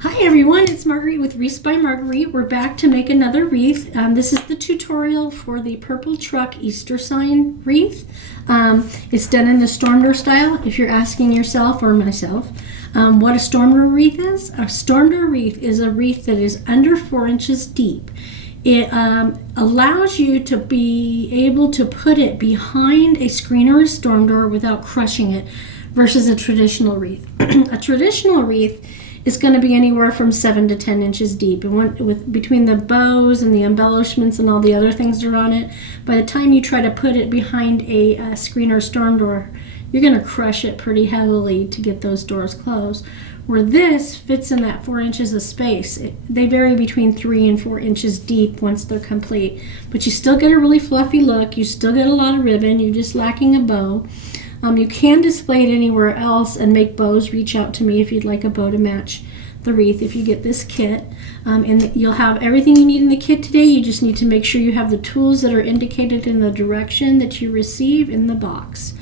Hi everyone, it's Marguerite with Wreath by Marguerite. We're back to make another wreath. This is the tutorial for the purple truck Easter sign wreath. It's done in the storm door style. If you're asking yourself or myself what a storm door wreath is, a storm door wreath is a wreath that is under 4 inches deep. It allows you to be able to put it behind a screen or a storm door without crushing it versus a traditional wreath. A traditional wreath is going to be anywhere from 7 to 10 inches deep, and between the bows and the embellishments and all the other things that are on it, by the time you try to put it behind a screen or storm door, you're going to crush it pretty heavily to get those doors closed. Where this fits in that 4 inches of space, they vary between 3 and 4 inches deep once they're complete, but you still get a really fluffy look. You still get a lot of ribbon. You're just lacking a bow. You can display it anywhere else and make bows. Reach out to me if you'd like a bow to match the wreath if you get this kit. And you'll have everything you need in the kit today. You just need to make sure you have the tools that are indicated in the direction that you receive in the box.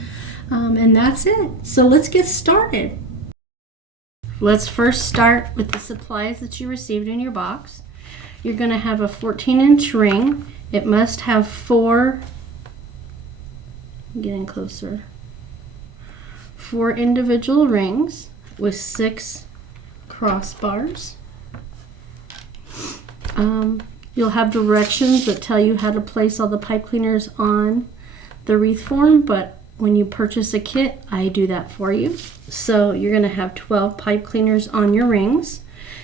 And that's it. So let's get started. Let's first start with the supplies that you received in your box. You're going to have a 14-inch ring. It must have 4, getting closer, 4 individual rings with 6 crossbars. You'll have directions that tell you how to place all the pipe cleaners on the wreath form, but when you purchase a kit, I do that for you. So you're going to have 12 pipe cleaners on your rings.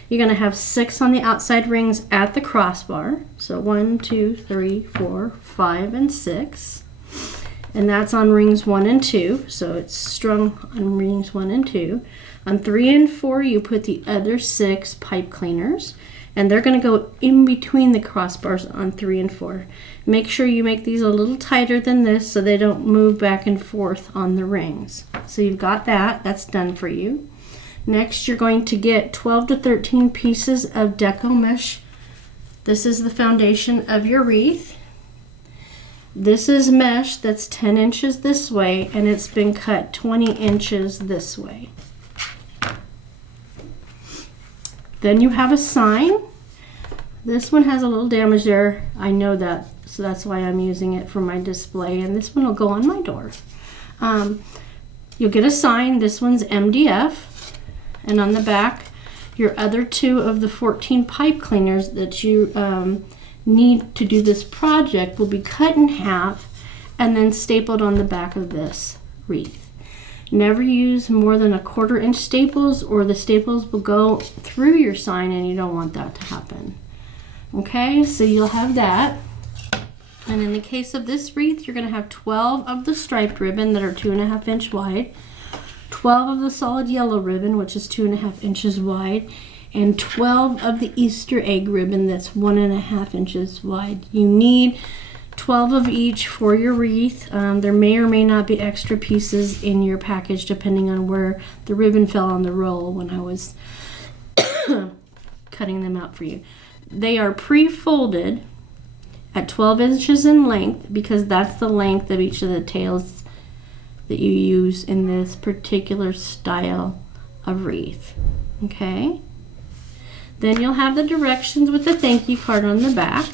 You're going to have 6 on the outside rings at the crossbar. So 1, 2, 3, 4, 5, and 6. And that's on rings 1 and 2, so it's strung on rings 1 and 2. On 3 and 4, you put the other 6 pipe cleaners, and they're going to go in between the crossbars on 3 and 4. Make sure you make these a little tighter than this so they don't move back and forth on the rings. So you've got that. That's done for you. Next, you're going to get 12 to 13 pieces of deco mesh. This is the foundation of your wreath. This is mesh that's 10 inches this way, and it's been cut 20 inches this way. Then you have a sign. This one has a little damage there. I know that, so that's why I'm using it for my display, and this one will go on my door. You'll get a sign. This one's MDF, and on the back, your other 2 of the 14 pipe cleaners that you need to do this project will be cut in half and then stapled on the back of this wreath. Never use more than 1/4 inch staples, or the staples will go through your sign and you don't want that to happen. Okay, so you'll have that. And in the case of this wreath, you're going to have 12 of the striped ribbon that are 2.5 inch wide, 12 of the solid yellow ribbon, which is 2.5 inches wide, and 12 of the Easter egg ribbon that's 1.5 inches wide. You need 12 of each for your wreath. There may or may not be extra pieces in your package depending on where the ribbon fell on the roll when I was cutting them out for you. They are pre-folded at 12 inches in length because that's the length of each of the tails that you use in this particular style of wreath. Okay? Then you'll have the directions with the thank you card on the back,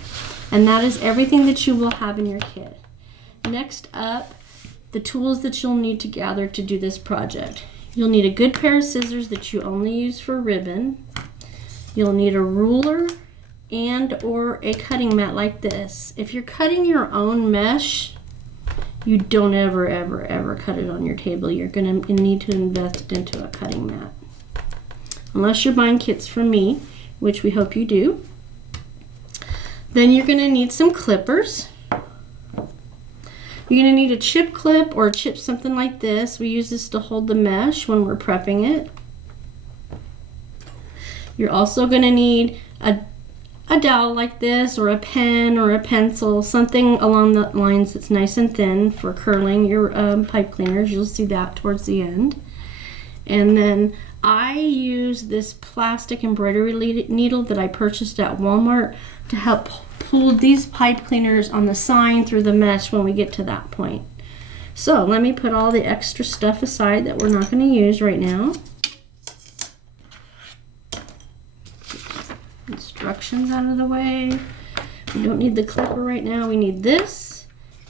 and that is everything that you will have in your kit. Next up, the tools that you'll need to gather to do this project. You'll need a good pair of scissors that you only use for ribbon. You'll need a ruler and or a cutting mat like this. If you're cutting your own mesh, you don't ever cut it on your table. You're going to need to invest into a cutting mat. Unless you're buying kits from me, which we hope you do. Then you're going to need some clippers. You're going to need a chip clip or a chip something like this. We use this to hold the mesh when we're prepping it. You're also going to need a dowel like this, or a pen or a pencil, something along the lines that's nice and thin for curling your pipe cleaners. You'll see that towards the end. And then I use this plastic embroidery needle that I purchased at Walmart to help pull these pipe cleaners on the sign through the mesh when we get to that point. So let me put all the extra stuff aside that we're not going to use right now. Instructions out of the way. We don't need the clipper right now. We need this,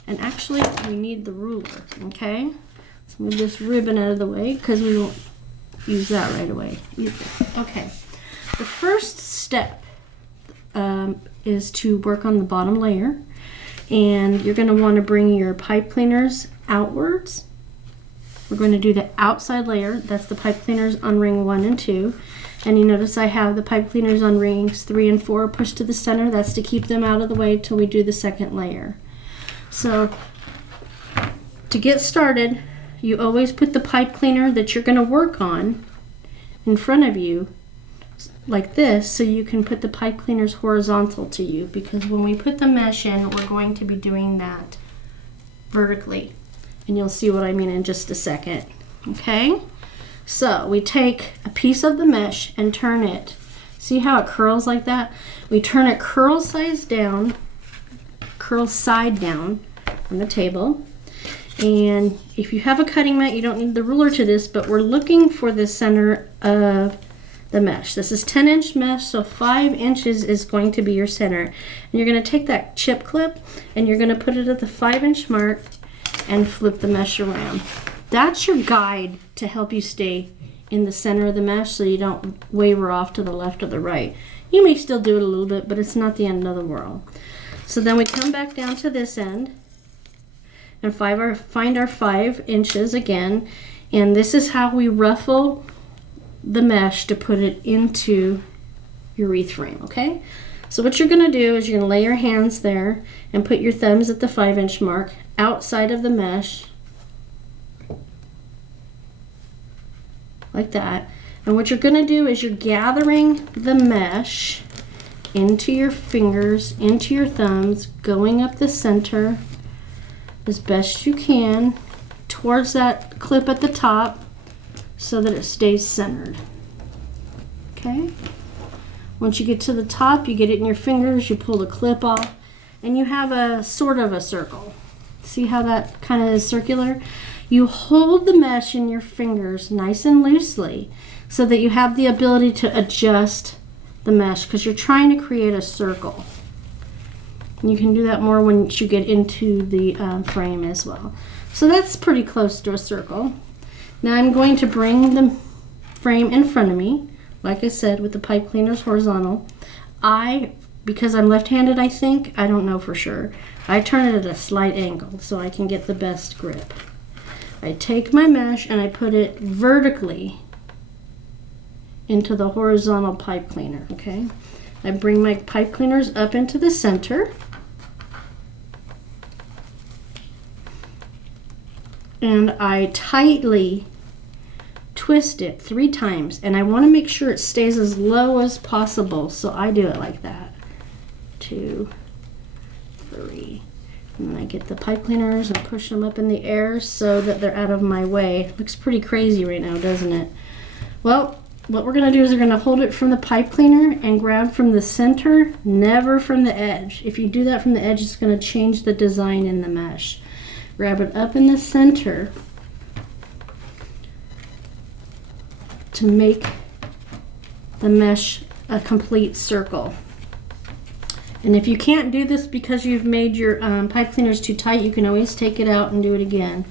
and actually we need the ruler, okay? Let's move this ribbon out of the way because we won't use that right away either. Okay, the first step is to work on the bottom layer, and you're going to want to bring your pipe cleaners outwards. We're going to do the outside layer. That's the pipe cleaners on ring 1 and 2. And you notice I have the pipe cleaners on rings 3 and 4 pushed to the center. That's to keep them out of the way till we do the second layer. So to get started, you always put the pipe cleaner that you're going to work on in front of you like this, so you can put the pipe cleaners horizontal to you, because when we put the mesh in, we're going to be doing that vertically. And you'll see what I mean in just a second. Okay? So we take a piece of the mesh and turn it. See how it curls like that? We turn it curl side down on the table. And if you have a cutting mat, you don't need the ruler to this, but we're looking for the center of the mesh. This is 10-inch mesh, so 5 inches is going to be your center. And you're going to take that chip clip and you're going to put it at the 5-inch mark and flip the mesh around. That's your guide to help you stay in the center of the mesh so you don't waver off to the left or the right. You may still do it a little bit, but it's not the end of the world. So then we come back down to this end and find our 5 inches again, and this is how we ruffle the mesh to put it into your wreath frame, okay? So what you're gonna do is you're gonna lay your hands there and put your thumbs at the 5-inch mark outside of the mesh, like that. And what you're gonna do is you're gathering the mesh into your fingers, into your thumbs, going up the center as best you can towards that clip at the top so that it stays centered. Okay? Once you get to the top, you get it in your fingers, you pull the clip off, and you have a sort of a circle. See how that kind of is circular? You hold the mesh in your fingers nice and loosely so that you have the ability to adjust the mesh, because you're trying to create a circle. And you can do that more once you get into the frame as well. So that's pretty close to a circle. Now I'm going to bring the frame in front of me, like I said, with the pipe cleaners horizontal. Because I'm left-handed, I think, I don't know for sure, I turn it at a slight angle so I can get the best grip. I take my mesh and I put it vertically into the horizontal pipe cleaner, okay? I bring my pipe cleaners up into the center. And I tightly twist it 3 times, and I want to make sure it stays as low as possible, so I do it like that. 2, 3. And then I get the pipe cleaners and push them up in the air so that they're out of my way. Looks pretty crazy right now, doesn't it? Well, what we're going to do is we're going to hold it from the pipe cleaner and grab from the center, never from the edge. If you do that from the edge, it's going to change the design in the mesh. Grab it up in the center to make the mesh a complete circle. And if you can't do this because you've made your pipe cleaners too tight, you can always take it out and do it again.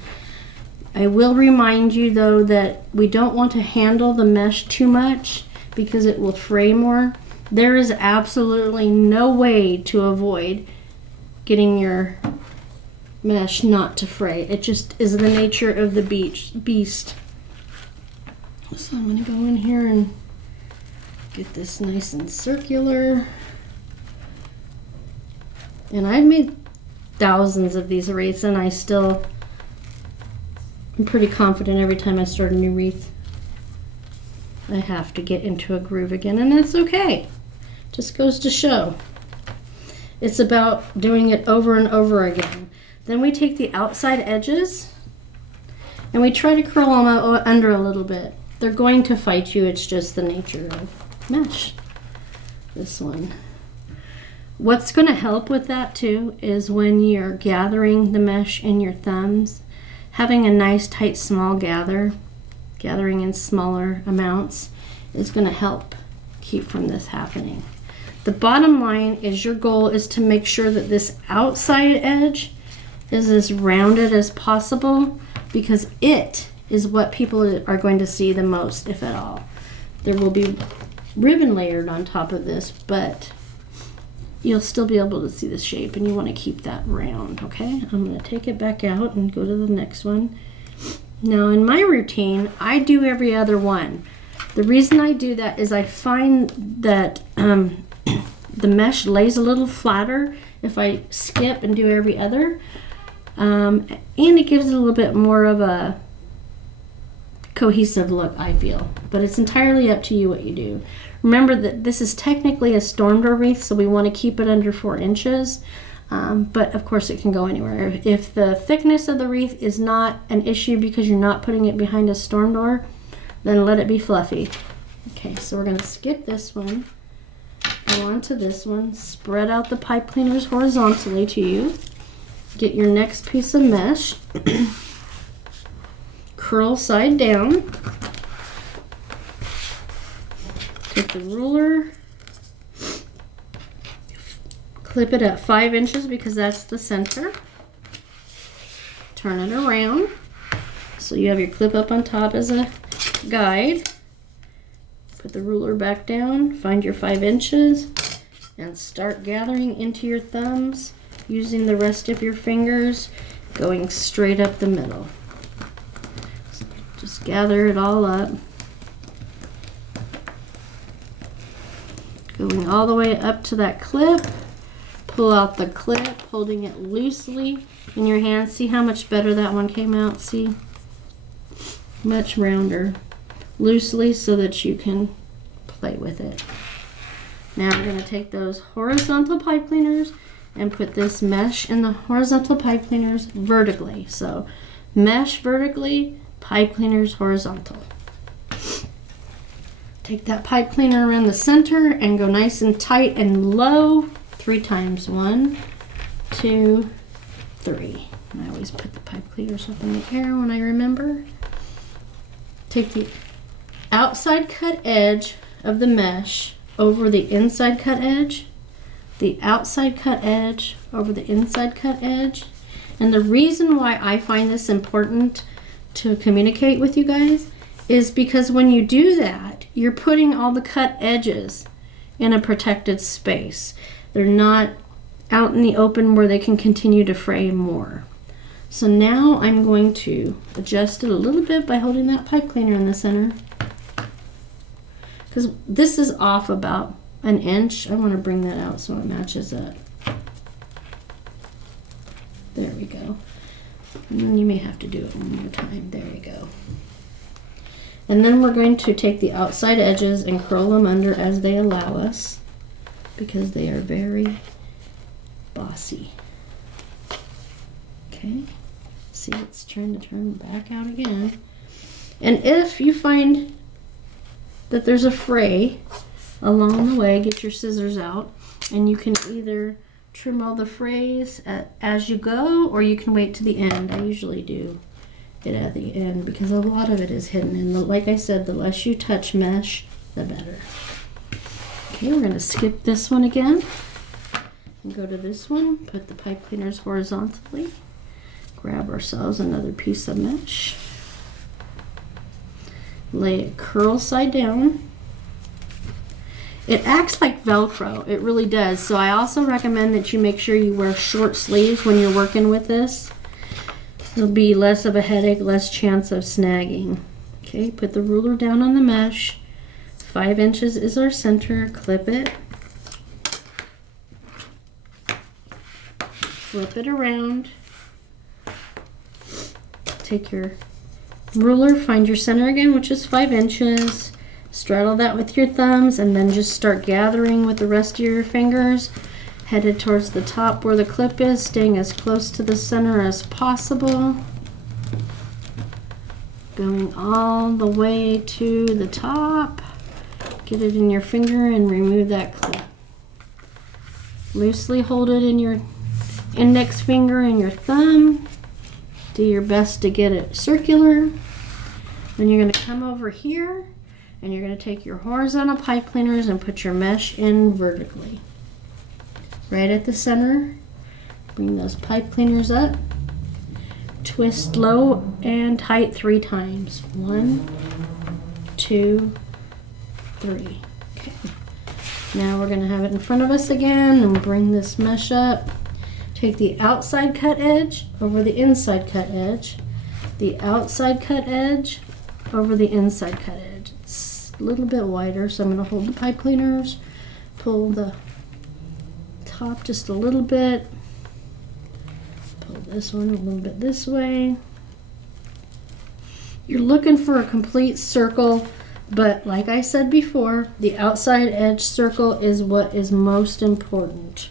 I will remind you though that we don't want to handle the mesh too much because it will fray more. There is absolutely no way to avoid getting your mesh not to fray. It just is the nature of the beast. So I'm going to go in here and get this nice and circular. And I've made thousands of these wreaths, and I'm pretty confident every time I start a new wreath I have to get into a groove again, and that's okay. Just goes to show. It's about doing it over and over again. Then we take the outside edges and we try to curl them under a little bit. They're going to fight you. It's just the nature of mesh. This one. What's going to help with that too is when you're gathering the mesh in your thumbs, having a nice tight small gathering in smaller amounts is going to help keep from this happening. the bottom line is your goal is to make sure that this outside edge is as rounded as possible, because it is what people are going to see the most, if at all. There will be ribbon layered on top of this, but you'll still be able to see the shape, and you want to keep that round. Okay, I'm going to take it back out and go to the next one. Now in my routine, I do every other one. The reason I do that is I find that the mesh lays a little flatter if I skip and do every other, and it gives it a little bit more of a cohesive look, I feel. But it's entirely up to you what you do. Remember that this is technically a storm door wreath, so we want to keep it under 4 inches. But of course it can go anywhere. If the thickness of the wreath is not an issue because you're not putting it behind a storm door, then let it be fluffy. Okay, so we're going to skip this one, go on to this one, spread out the pipe cleaners horizontally to you, get your next piece of mesh, curl side down, take the ruler, clip it at 5 inches because that's the center, turn it around so you have your clip up on top as a guide, put the ruler back down, find your 5 inches, and start gathering into your thumbs using the rest of your fingers, going straight up the middle. So just gather it all up, going all the way up to that clip. Pull out the clip, holding it loosely in your hand. See how much better that one came out? See? Much rounder. Loosely so that you can play with it. Now I'm going to take those horizontal pipe cleaners and put this mesh in the horizontal pipe cleaners vertically. So mesh vertically, pipe cleaners horizontal. Take that pipe cleaner around the center and go nice and tight and low 3 times. 1, 2, 3. And I always put the pipe cleaners up in the air when I remember. Take the outside cut edge of the mesh over the inside cut edge, the outside cut edge over the inside cut edge. And the reason why I find this important to communicate with you guys is because when you do that, you're putting all the cut edges in a protected space. They're not out in the open where they can continue to fray more. So now I'm going to adjust it a little bit by holding that pipe cleaner in the center. Because this is off about 1 inch. I want to bring that out so it matches up. There we go. And then you may have to do it one more time. There we go. And then we're going to take the outside edges and curl them under as they allow us, because they are very bossy. Okay, see, it's trying to turn back out again. And if you find that there's a fray along the way, get your scissors out, and you can either trim all the frays as you go, or you can wait to the end. I usually do it at the end because a lot of it is hidden, and like I said, the less you touch mesh, the better. Okay, we're going to skip this one again and go to this one. Put the pipe cleaners horizontally. Grab ourselves another piece of mesh. Lay it curl side down. It acts like Velcro. It really does. So I also recommend that you make sure you wear short sleeves when you're working with this. It'll be less of a headache, less chance of snagging. Okay, put the ruler down on the mesh. 5 inches is our center. Clip it. Flip it around. Take your ruler, find your center again, which is 5 inches. Straddle that with your thumbs and then just start gathering with the rest of your fingers. Headed towards the top where the clip is, staying as close to the center as possible. Going all the way to the top. Get it in your finger and remove that clip. Loosely hold it in your index finger and your thumb. Do your best to get it circular. Then you're going to come over here And you're going to take your horizontal pipe cleaners and put your mesh in vertically. Right at the center. Bring those pipe cleaners up. Twist low and tight 3 times. 1, 2, 3. Okay. Now we're going to have it in front of us again and bring this mesh up. Take the outside cut edge over the inside cut edge. The outside cut edge over the inside cut edge. It's a little bit wider, so I'm going to hold the pipe cleaners, pull the top just a little bit, pull this one a little bit this way. You're looking for a complete circle, but like I said before, the outside edge circle is what is most important.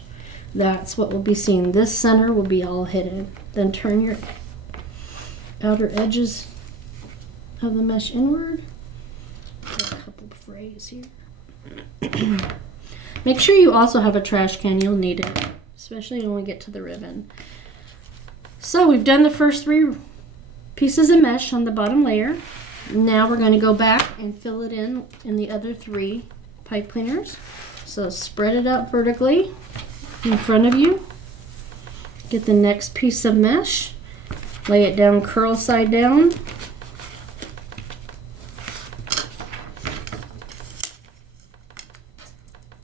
That's what will be seen. This center will be all hidden. Then turn your outer edges of the mesh inward. Got a couple of frays here. Make sure you also have a trash can. You'll need it, especially when we get to the ribbon. So we've done the first 3 pieces of mesh on the bottom layer. Now we're going to go back and fill it in the other 3 pipe cleaners. So spread it out vertically in front of you. Get the next piece of mesh. Lay it down curl side down.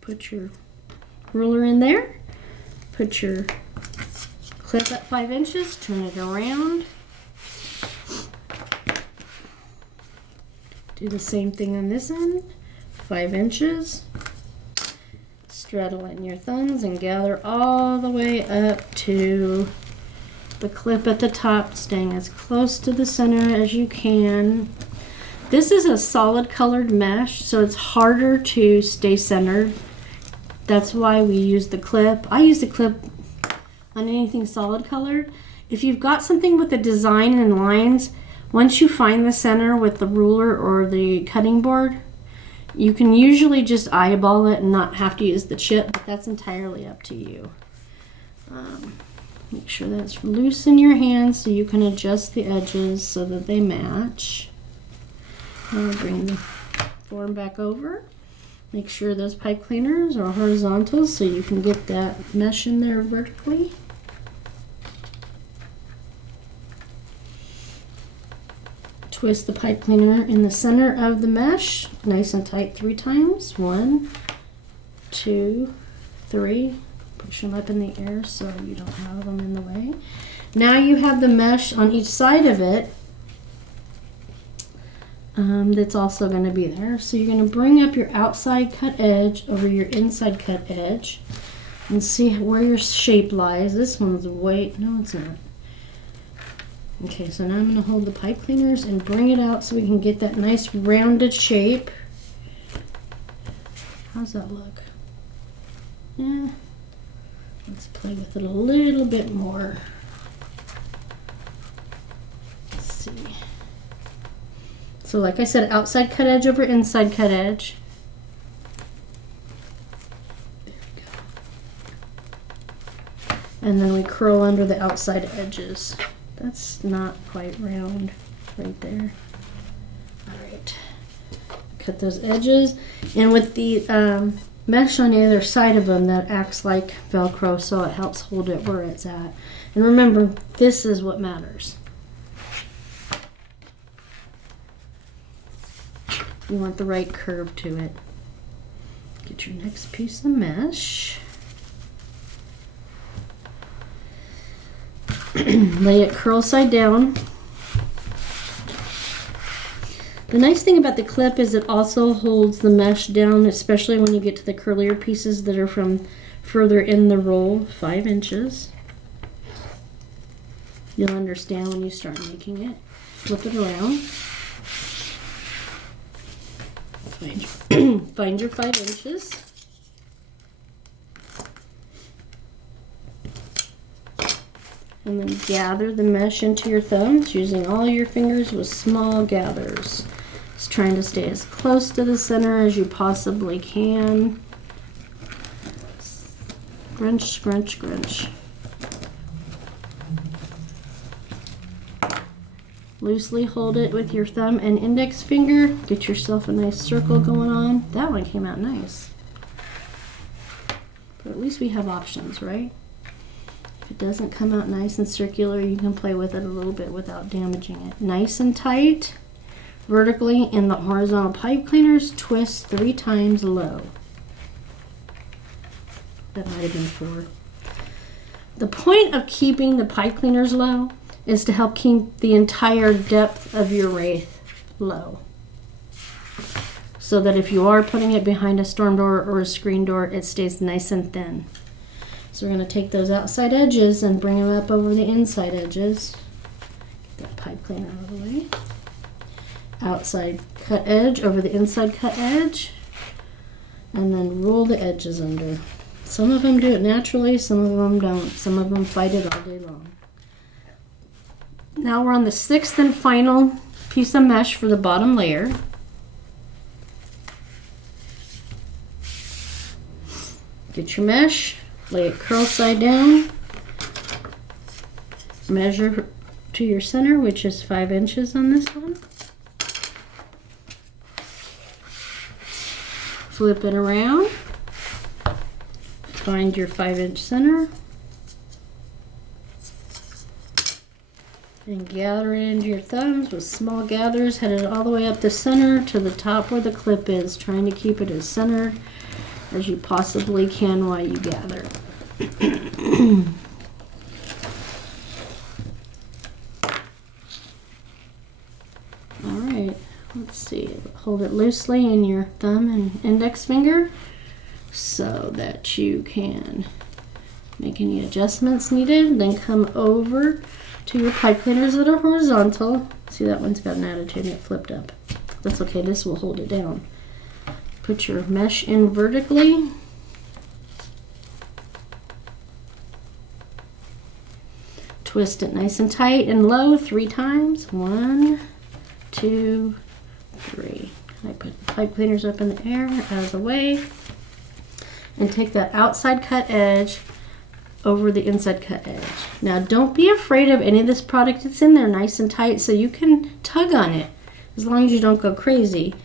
Put your ruler in there. Put your clip at 5 inches. Turn it around. Do the same thing on this end. 5 inches. Straddle it in your thumbs and gather all the way up to the clip at the top, staying as close to the center as you can. This is a solid colored mesh, so it's harder to stay centered. That's why we use the clip. I use the clip on anything solid colored. If you've got something with a design and lines, once you find the center with the ruler or the cutting board, you can usually just eyeball it and not have to use the chip, but that's entirely up to you. Make sure that's loose in your hand so you can adjust the edges so that they match. Now bring the form back over. Make sure those pipe cleaners are horizontal so you can get that mesh in there vertically. Twist the pipe cleaner in the center of the mesh, nice and tight 3 times. 1, 2, 3. Push them up in the air so you don't have them in the way. Now you have the mesh on each side of it that's also going to be there. So you're going to bring up your outside cut edge over your inside cut edge and see where your shape lies. This one's white. No, it's not. Okay, so now I'm going to hold the pipe cleaners and bring it out so we can get that nice rounded shape. How's that look? Yeah. Let's play with it a little bit more. Let's see. So like I said, outside cut edge over inside cut edge. There we go. And then we curl under the outside edges. That's not quite round right there. All right. Cut those edges. And with the mesh on the other side of them, that acts like Velcro, so it helps hold it where it's at. And remember, this is what matters. You want the right curve to it. Get your next piece of mesh. Lay it curl side down. The nice thing about the clip is it also holds the mesh down, especially when you get to the curlier pieces that are from further in the roll, 5 inches. You'll understand when you start making it. Flip it around. Find your 5 inches. And then gather the mesh into your thumbs using all your fingers with small gathers. Just trying to stay as close to the center as you possibly can. Scrunch, scrunch, scrunch. Loosely hold it with your thumb and index finger. Get yourself a nice circle going on. That one came out nice. But at least we have options, right? If it doesn't come out nice and circular, you can play with it a little bit without damaging it. Nice and tight. Vertically in the horizontal pipe cleaners, twist 3 times low. That might have been 4. The point of keeping the pipe cleaners low is to help keep the entire depth of your Wreath low. So that if you are putting it behind a storm door or a screen door, it stays nice and thin. So we're going to take those outside edges and bring them up over the inside edges. Get that pipe cleaner out of the way. Outside cut edge over the inside cut edge. And then roll the edges under. Some of them do it naturally, some of them don't. Some of them fight it all day long. Now we're on the 6th and final piece of mesh for the bottom layer. Get your mesh, lay it curl side down, measure to your center, which is 5 inches on this one. Flip it around, find your 5-inch center, and gather it into your thumbs with small gathers, headed all the way up the center to the top where the clip is, trying to keep it as centered as you possibly can while you gather. Alright, let's see. Hold it loosely in your thumb and index finger so that you can make any adjustments needed. Then come over to your pipe cleaners that are horizontal. See, that one's got an attitude and it flipped up. That's okay, this will hold it down. Put your mesh in vertically. Twist it nice and tight and low 3 times. 1, 2, 3. I put the pipe cleaners up in the air out of the way. And take that outside cut edge over the inside cut edge. Now don't be afraid of any of this product. It's in there nice and tight so you can tug on it as long as you don't go crazy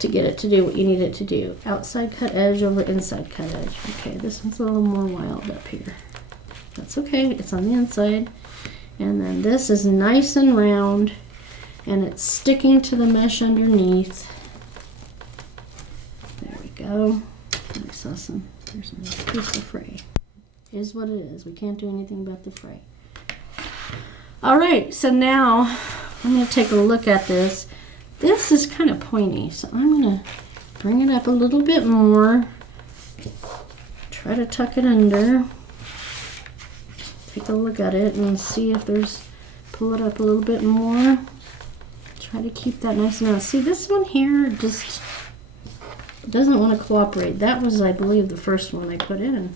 to get it to do what you need it to do. Outside cut edge over inside cut edge. Okay, this one's a little more wild up here. That's okay, it's on the inside. And then this is nice and round and it's sticking to the mesh underneath. There we go. I saw there's a nice piece of fray. It is what it is. We can't do anything about the fray. All right, so now I'm going to take a look at this. This is kind of pointy, so I'm going to bring it up a little bit more. Try to tuck it under. Take a look at it and see if there's, pull it up a little bit more. Try to keep that nice and round. See, this one here just doesn't want to cooperate. That was, I believe, the first one I put in.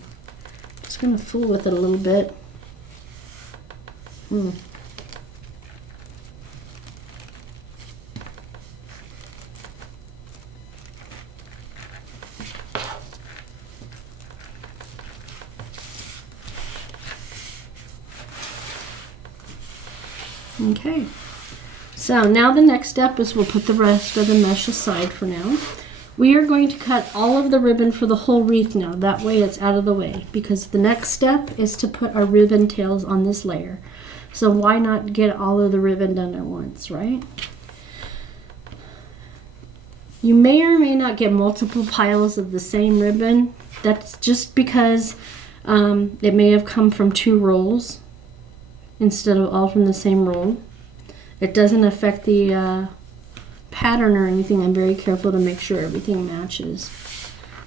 Just going to fool with it a little bit. Okay, so now the next step is we'll put the rest of the mesh aside for now. We are going to cut all of the ribbon for the whole wreath now. That way it's out of the way, because the next step is to put our ribbon tails on this layer. So why not get all of the ribbon done at once, right? You may or may not get multiple piles of the same ribbon. That's just because it may have come from 2 rolls instead of all from the same roll. It doesn't affect the pattern or anything. I'm very careful to make sure everything matches.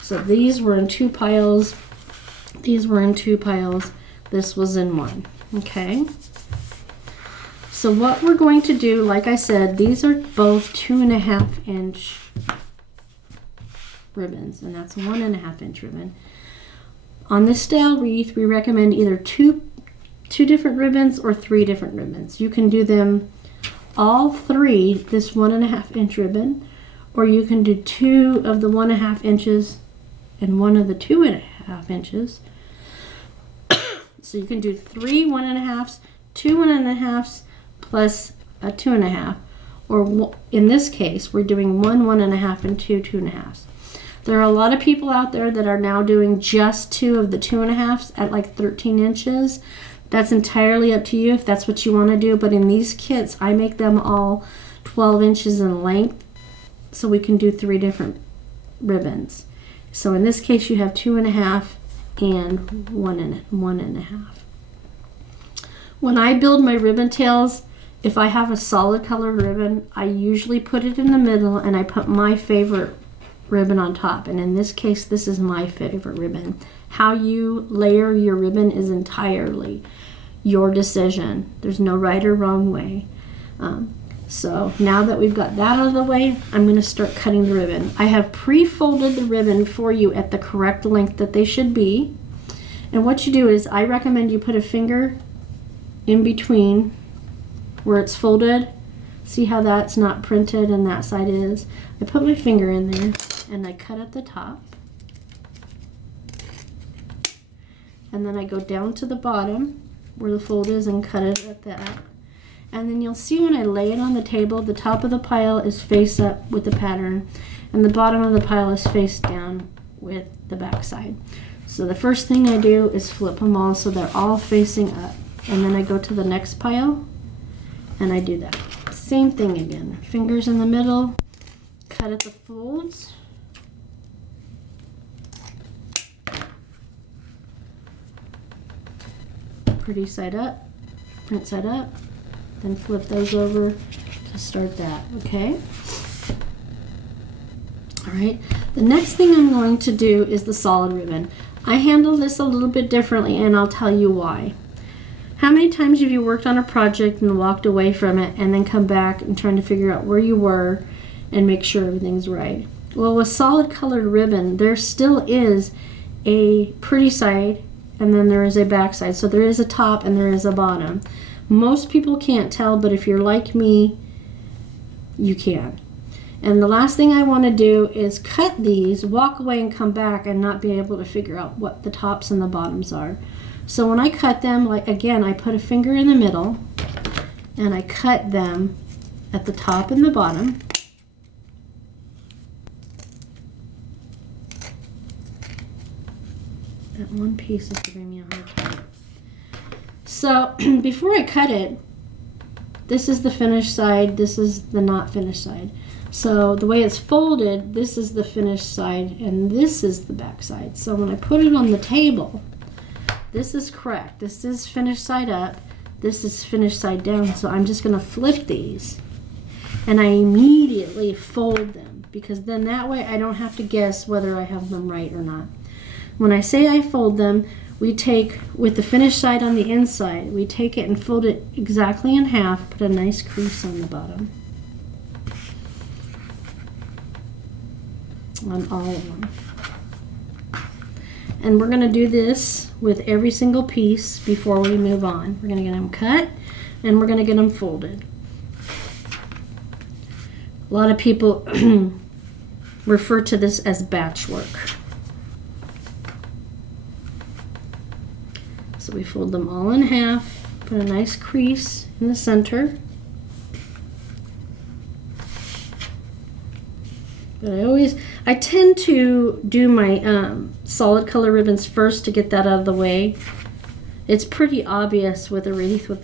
So these were in 2 piles, these were in 2 piles, this was in 1. Okay, so what we're going to do, like I said, these are both 2.5 inch ribbons, and that's a 1.5 inch ribbon. On this style wreath, we recommend either two different ribbons or 3 different ribbons. You can do them all 3 this 1.5 inch ribbon, or you can do 2 of the 1.5 inches and 1 of the 2.5 inches. So you can do 3 1.5s, 2 1.5s, plus a 2.5, or in this case, we're doing 1 1.5, and 2 2.5. There are a lot of people out there that are now doing just 2 of the 2.5s at like 13 inches. That's entirely up to you if that's what you want to do. But in these kits, I make them all 12 inches in length, so we can do 3 different ribbons. So in this case, you have 2.5 and 1.5. When I build my ribbon tails, if I have a solid colored ribbon, I usually put it in the middle and I put my favorite ribbon on top. And in this case, this is my favorite ribbon. How you layer your ribbon is entirely your decision. There's no right or wrong way. So now that we've got that out of the way, I'm going to start cutting the ribbon. I have pre-folded the ribbon for you at the correct length that they should be. And what you do is, I recommend you put a finger in between where it's folded. See how that's not printed and that side is? I put my finger in there and I cut at the top. And then I go down to the bottom where the fold is and cut it at that. And then you'll see when I lay it on the table, the top of the pile is face up with the pattern and the bottom of the pile is face down with the back side. So the first thing I do is flip them all so they're all facing up. And then I go to the next pile and I do that. Same thing again. Fingers in the middle, cut at the folds. Pretty side up, print side up. Then flip those over to start that, okay? All right, the next thing I'm going to do is the solid ribbon. I handle this a little bit differently and I'll tell you why. How many times have you worked on a project and walked away from it and then come back and trying to figure out where you were and make sure everything's right? Well, with solid colored ribbon, there still is a pretty side and then there is a back side. So there is a top and there is a bottom. Most people can't tell, but if you're like me, you can. And the last thing I want to do is cut these, walk away and come back and not be able to figure out what the tops and the bottoms are. So when I cut them, like again, I put a finger in the middle and I cut them at the top and the bottom. That one piece is giving me a hard time. So before I cut it, this is the finished side, this is the not finished side. So the way it's folded, this is the finished side and this is the back side. So when I put it on the table, this is correct. This is finished side up, this is finished side down. So I'm just going to flip these and I immediately fold them because then that way I don't have to guess whether I have them right or not. When I say I fold them, we take, with the finished side on the inside, we take it and fold it exactly in half, put a nice crease on the bottom. On all of them. And we're going to do this with every single piece before we move on. We're going to get them cut and we're going to get them folded. A lot of people refer to this as batch work. So we fold them all in half, put a nice crease in the center. But I tend to do my solid color ribbons first to get that out of the way. It's pretty obvious with a wreath with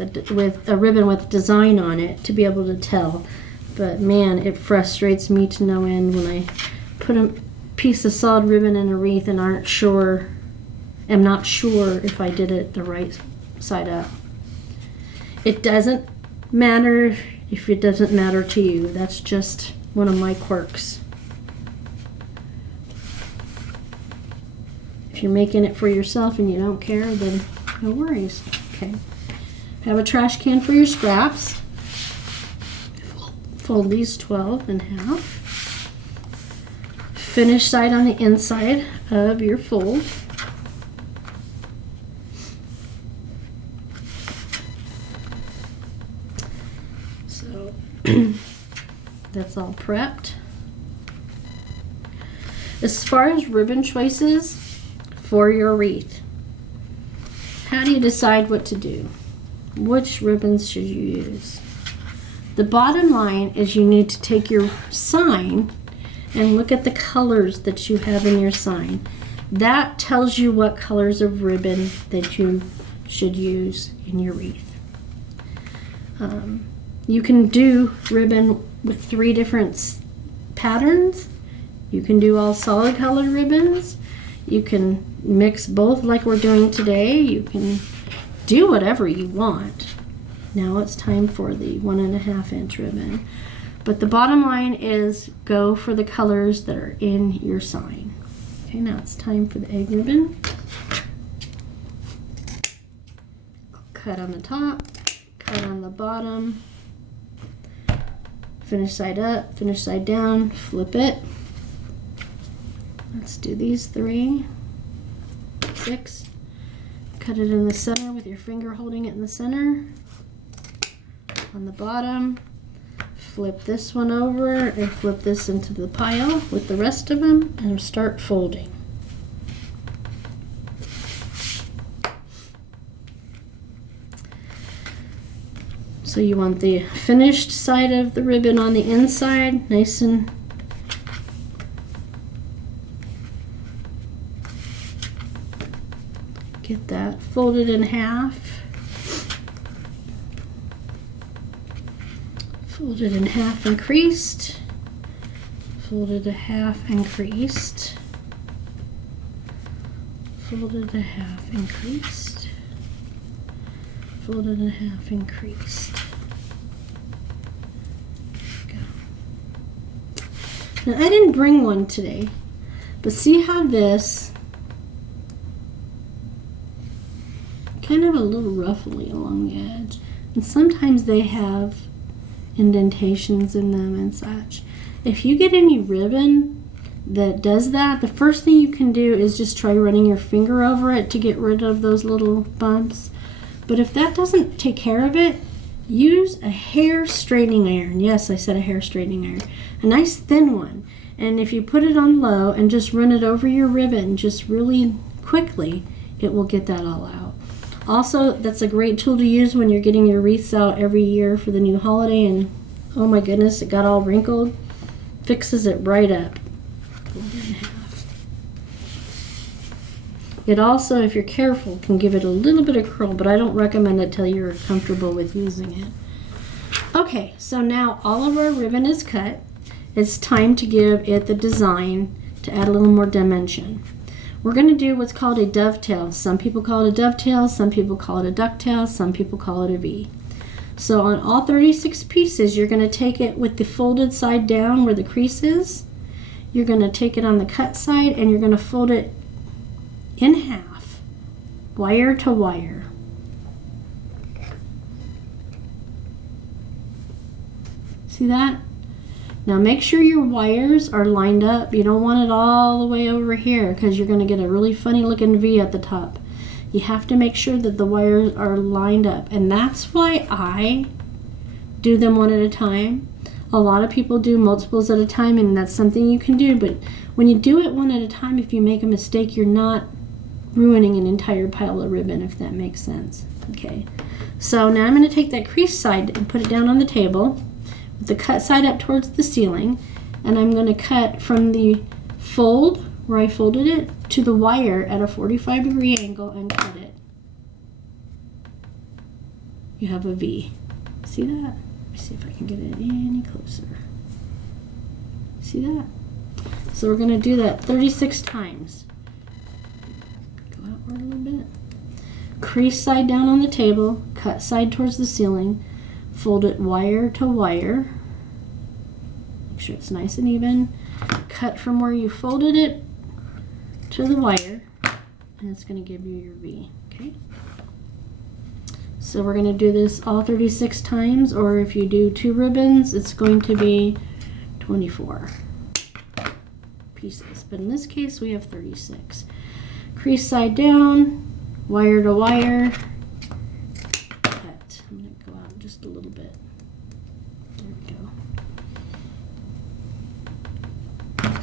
a ribbon with design on it to be able to tell. But man, it frustrates me to no end when I put a piece of solid ribbon in a wreath and am not sure if I did it the right side up. It doesn't matter if it doesn't matter to you. That's just one of my quirks. If you're making it for yourself and you don't care, then no worries. Okay. Have a trash can for your scraps. Fold these 12 in half. Finish side on the inside of your fold. So that's all prepped. As far as ribbon choices for your wreath, how do you decide what to do? Which ribbons should you use? The bottom line is you need to take your sign and look at the colors that you have in your sign. That tells you what colors of ribbon that you should use in your wreath. You can do ribbon with 3 different patterns. You can do all solid colored ribbons. You can mix both like we're doing today. You can do whatever you want. Now it's time for the 1.5 inch ribbon. But the bottom line is go for the colors that are in your sign. Okay, now it's time for the egg ribbon. Cut on the top, cut on the bottom, finish side up, finish side down, flip it. Let's do these 3, 6. Cut it in the center with your finger holding it in the center. On the bottom, flip this one over and flip this into the pile with the rest of them and start folding. So you want the finished side of the ribbon on the inside, nice and get that folded in half. Folded in half and creased. Folded a half and creased. Folded a half and creased. Folded a half and creased. Now I didn't bring one today, but see how this kind of a little ruffly along the edge, and sometimes they have indentations in them and such. If you get any ribbon that does that, the first thing you can do is just try running your finger over it to get rid of those little bumps. But if that doesn't take care of it, use a hair straightening iron. Yes, I said a hair straightening iron. A nice thin one. And if you put it on low and just run it over your ribbon just really quickly, it will get that all out. Also, that's a great tool to use when you're getting your wreaths out every year for the new holiday and oh my goodness, it got all wrinkled. Fixes it right up. Fold it in half. It also, if you're careful, can give it a little bit of curl, but I don't recommend it till you're comfortable with using it. Okay, so now all of our ribbon is cut. It's time to give it the design to add a little more dimension. We're going to do what's called a dovetail. Some people call it a dovetail, some people call it a ducktail, some people call it a V. So on all 36 pieces, you're going to take it with the folded side down where the crease is. You're going to take it on the cut side and you're going to fold it in half, wire to wire. See that? Now make sure your wires are lined up. You don't want it all the way over here because you're going to get a really funny looking V at the top. You have to make sure that the wires are lined up, and that's why I do them one at a time. A lot of people do multiples at a time, and that's something you can do, but when you do it one at a time, if you make a mistake, you're not ruining an entire pile of ribbon, if that makes sense. Okay, so now I'm going to take that crease side and put it down on the table with the cut side up towards the ceiling, and I'm going to cut from the fold where I folded it to the wire at a 45-degree angle and cut it. You have a V. See that? Let me see if I can get it any closer. See that? So we're going to do that 36 times. Go outward a little bit. Crease side down on the table, cut side towards the ceiling, fold it wire to wire. Make sure it's nice and even. Cut from where you folded it to the wire, and it's going to give you your V. Okay? So we're going to do this all 36 times, or if you do 2 ribbons, it's going to be 24 pieces. But in this case, we have 36. Crease side down, wire to wire, cut. I'm going to go out just a little bit. There we go.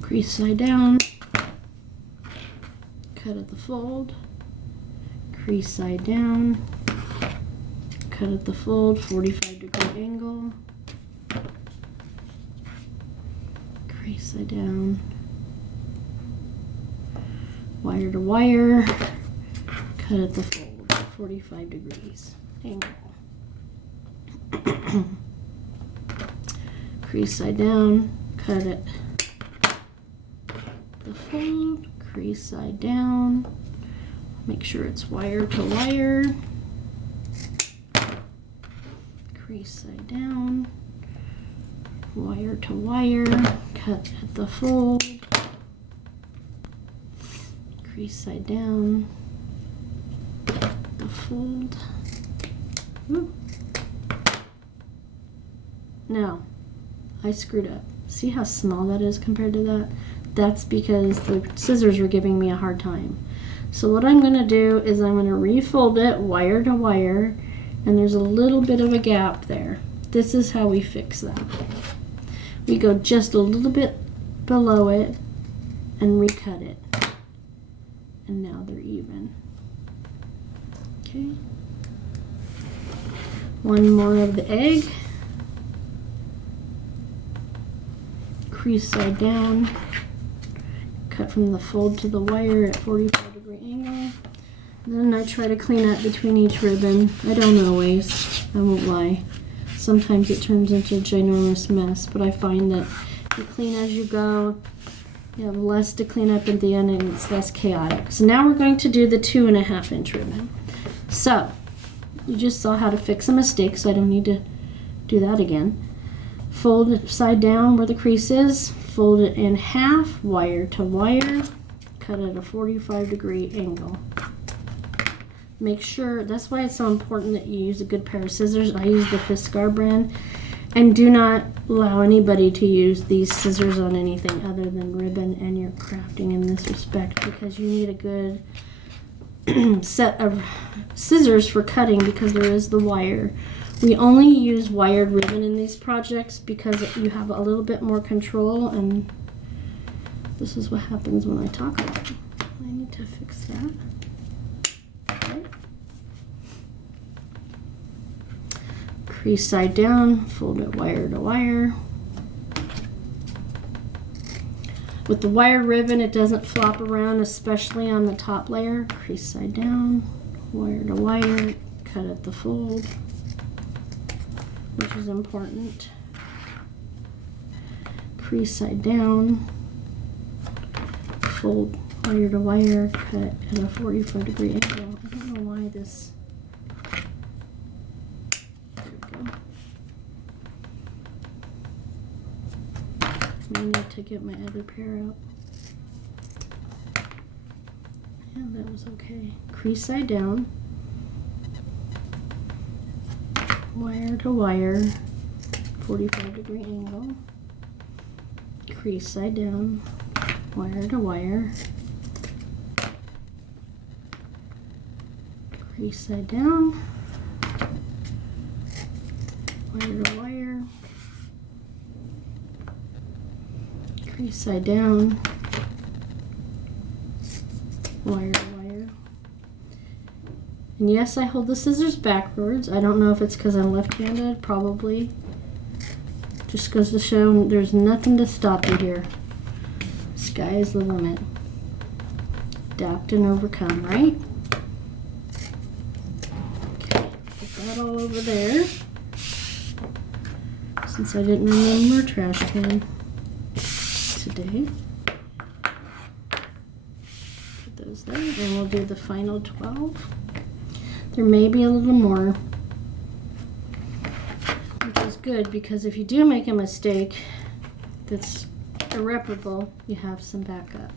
Crease side down, cut at the fold, crease side down, cut at the fold, 45-degree 45-degree angle, crease side down, wire to wire, cut at the fold, 45 degrees angle. Crease side down, cut it, the fold, crease side down, make sure it's wire to wire, crease side down, wire to wire, cut at the fold, crease side down, the fold. Ooh. Now, I screwed up. See how small that is compared to that? That's because the scissors were giving me a hard time. So what I'm going to do is I'm going to refold it wire to wire, and there's a little bit of a gap there. This is how we fix that. We go just a little bit below it and recut it. And now they're even. Okay. One more of the egg. Crease side down, cut from the fold to the wire at 45-degree angle. Then I try to clean up between each ribbon. I don't always, I won't lie. Sometimes it turns into a ginormous mess, but I find that you clean as you go, you have less to clean up at the end and it's less chaotic. So now we're going to do the 2.5-inch ribbon. So, you just saw how to fix a mistake, so I don't need to do that again. Fold it side down where the crease is, fold it in half, wire to wire, cut at a 45-degree angle. Make sure, that's why it's so important that you use a good pair of scissors. I use the Fiskar brand, and do not allow anybody to use these scissors on anything other than ribbon and your crafting in this respect, because you need a good set of scissors for cutting because there is the wire. We only use wired ribbon in these projects because you have a little bit more control, and this is what happens when I talk about it. I need to fix that. Okay. Crease side down, fold it wire to wire. With the wire ribbon, it doesn't flop around, especially on the top layer. Crease side down, wire to wire, cut at the fold, which is important. Crease side down, fold wire to wire, cut at a 45-degree angle. I don't know why this, there we go. I need to get my other pair out. Yeah, that was okay. Crease side down, wire to wire, 45-degree angle, crease side down, wire to wire, crease side down, wire to wire, crease side down, wire to wire. And yes, I hold the scissors backwards. I don't know if it's because I'm left-handed, probably. Just goes to show there's nothing to stop you here. Sky is the limit. Adapt and overcome, right? Okay, put that all over there. Since I didn't remember my trash can today. Put those there, and we'll do the final 12. There may be a little more, which is good because if you do make a mistake that's irreparable, you have some backup.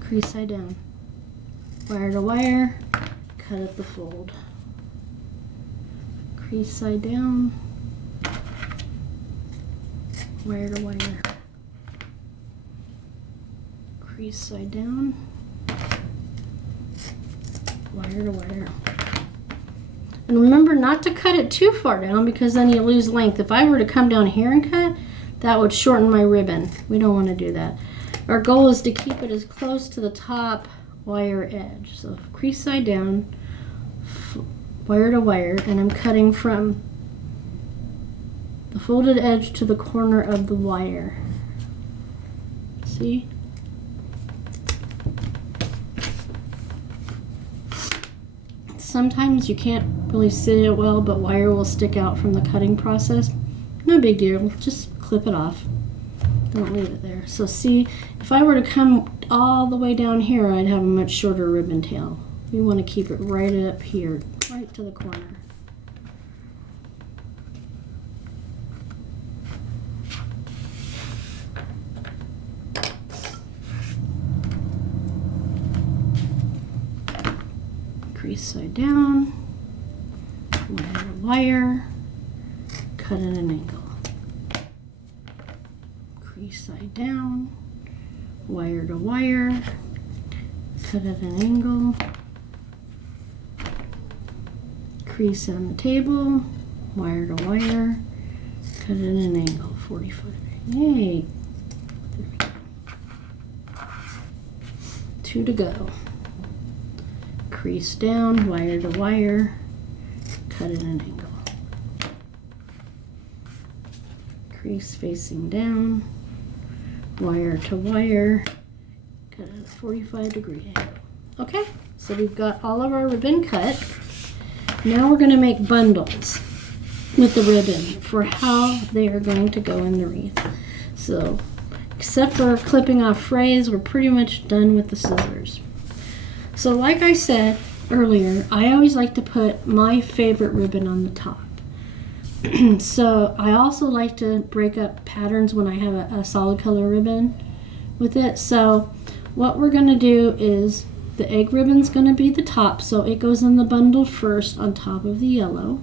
Crease side down, wire to wire, cut at the fold. Crease side down, wire to wire, crease side down, wire to wire. And remember not to cut it too far down because then you lose length. If I were to come down here and cut, that would shorten my ribbon. We don't want to do that. Our goal is to keep it as close to the top wire edge. So crease side down, wire to wire, and I'm cutting from the folded edge to the corner of the wire. See? Sometimes you can't really see it well, but wire will stick out from the cutting process. No big deal, just clip it off. Don't leave it there. So see, if I were to come all the way down here, I'd have a much shorter ribbon tail. We want to keep it right up here, right to the corner. Crease side down, wire to wire, cut at an angle. Crease side down, wire to wire, cut at an angle, crease on the table, wire to wire, cut at an angle, 45. Yay! 2 to go. Crease down, wire to wire, cut at an angle. Crease facing down, wire to wire, cut at a 45-degree angle. Okay, so we've got all of our ribbon cut. Now we're going to make bundles with the ribbon for how they are going to go in the wreath. So, except for clipping off frays, we're pretty much done with the scissors. So like I said earlier, I always like to put my favorite ribbon on the top. So I also like to break up patterns when I have a solid color ribbon with it. So what we're going to do is the egg ribbon's going to be the top, so it goes in the bundle first on top of the yellow.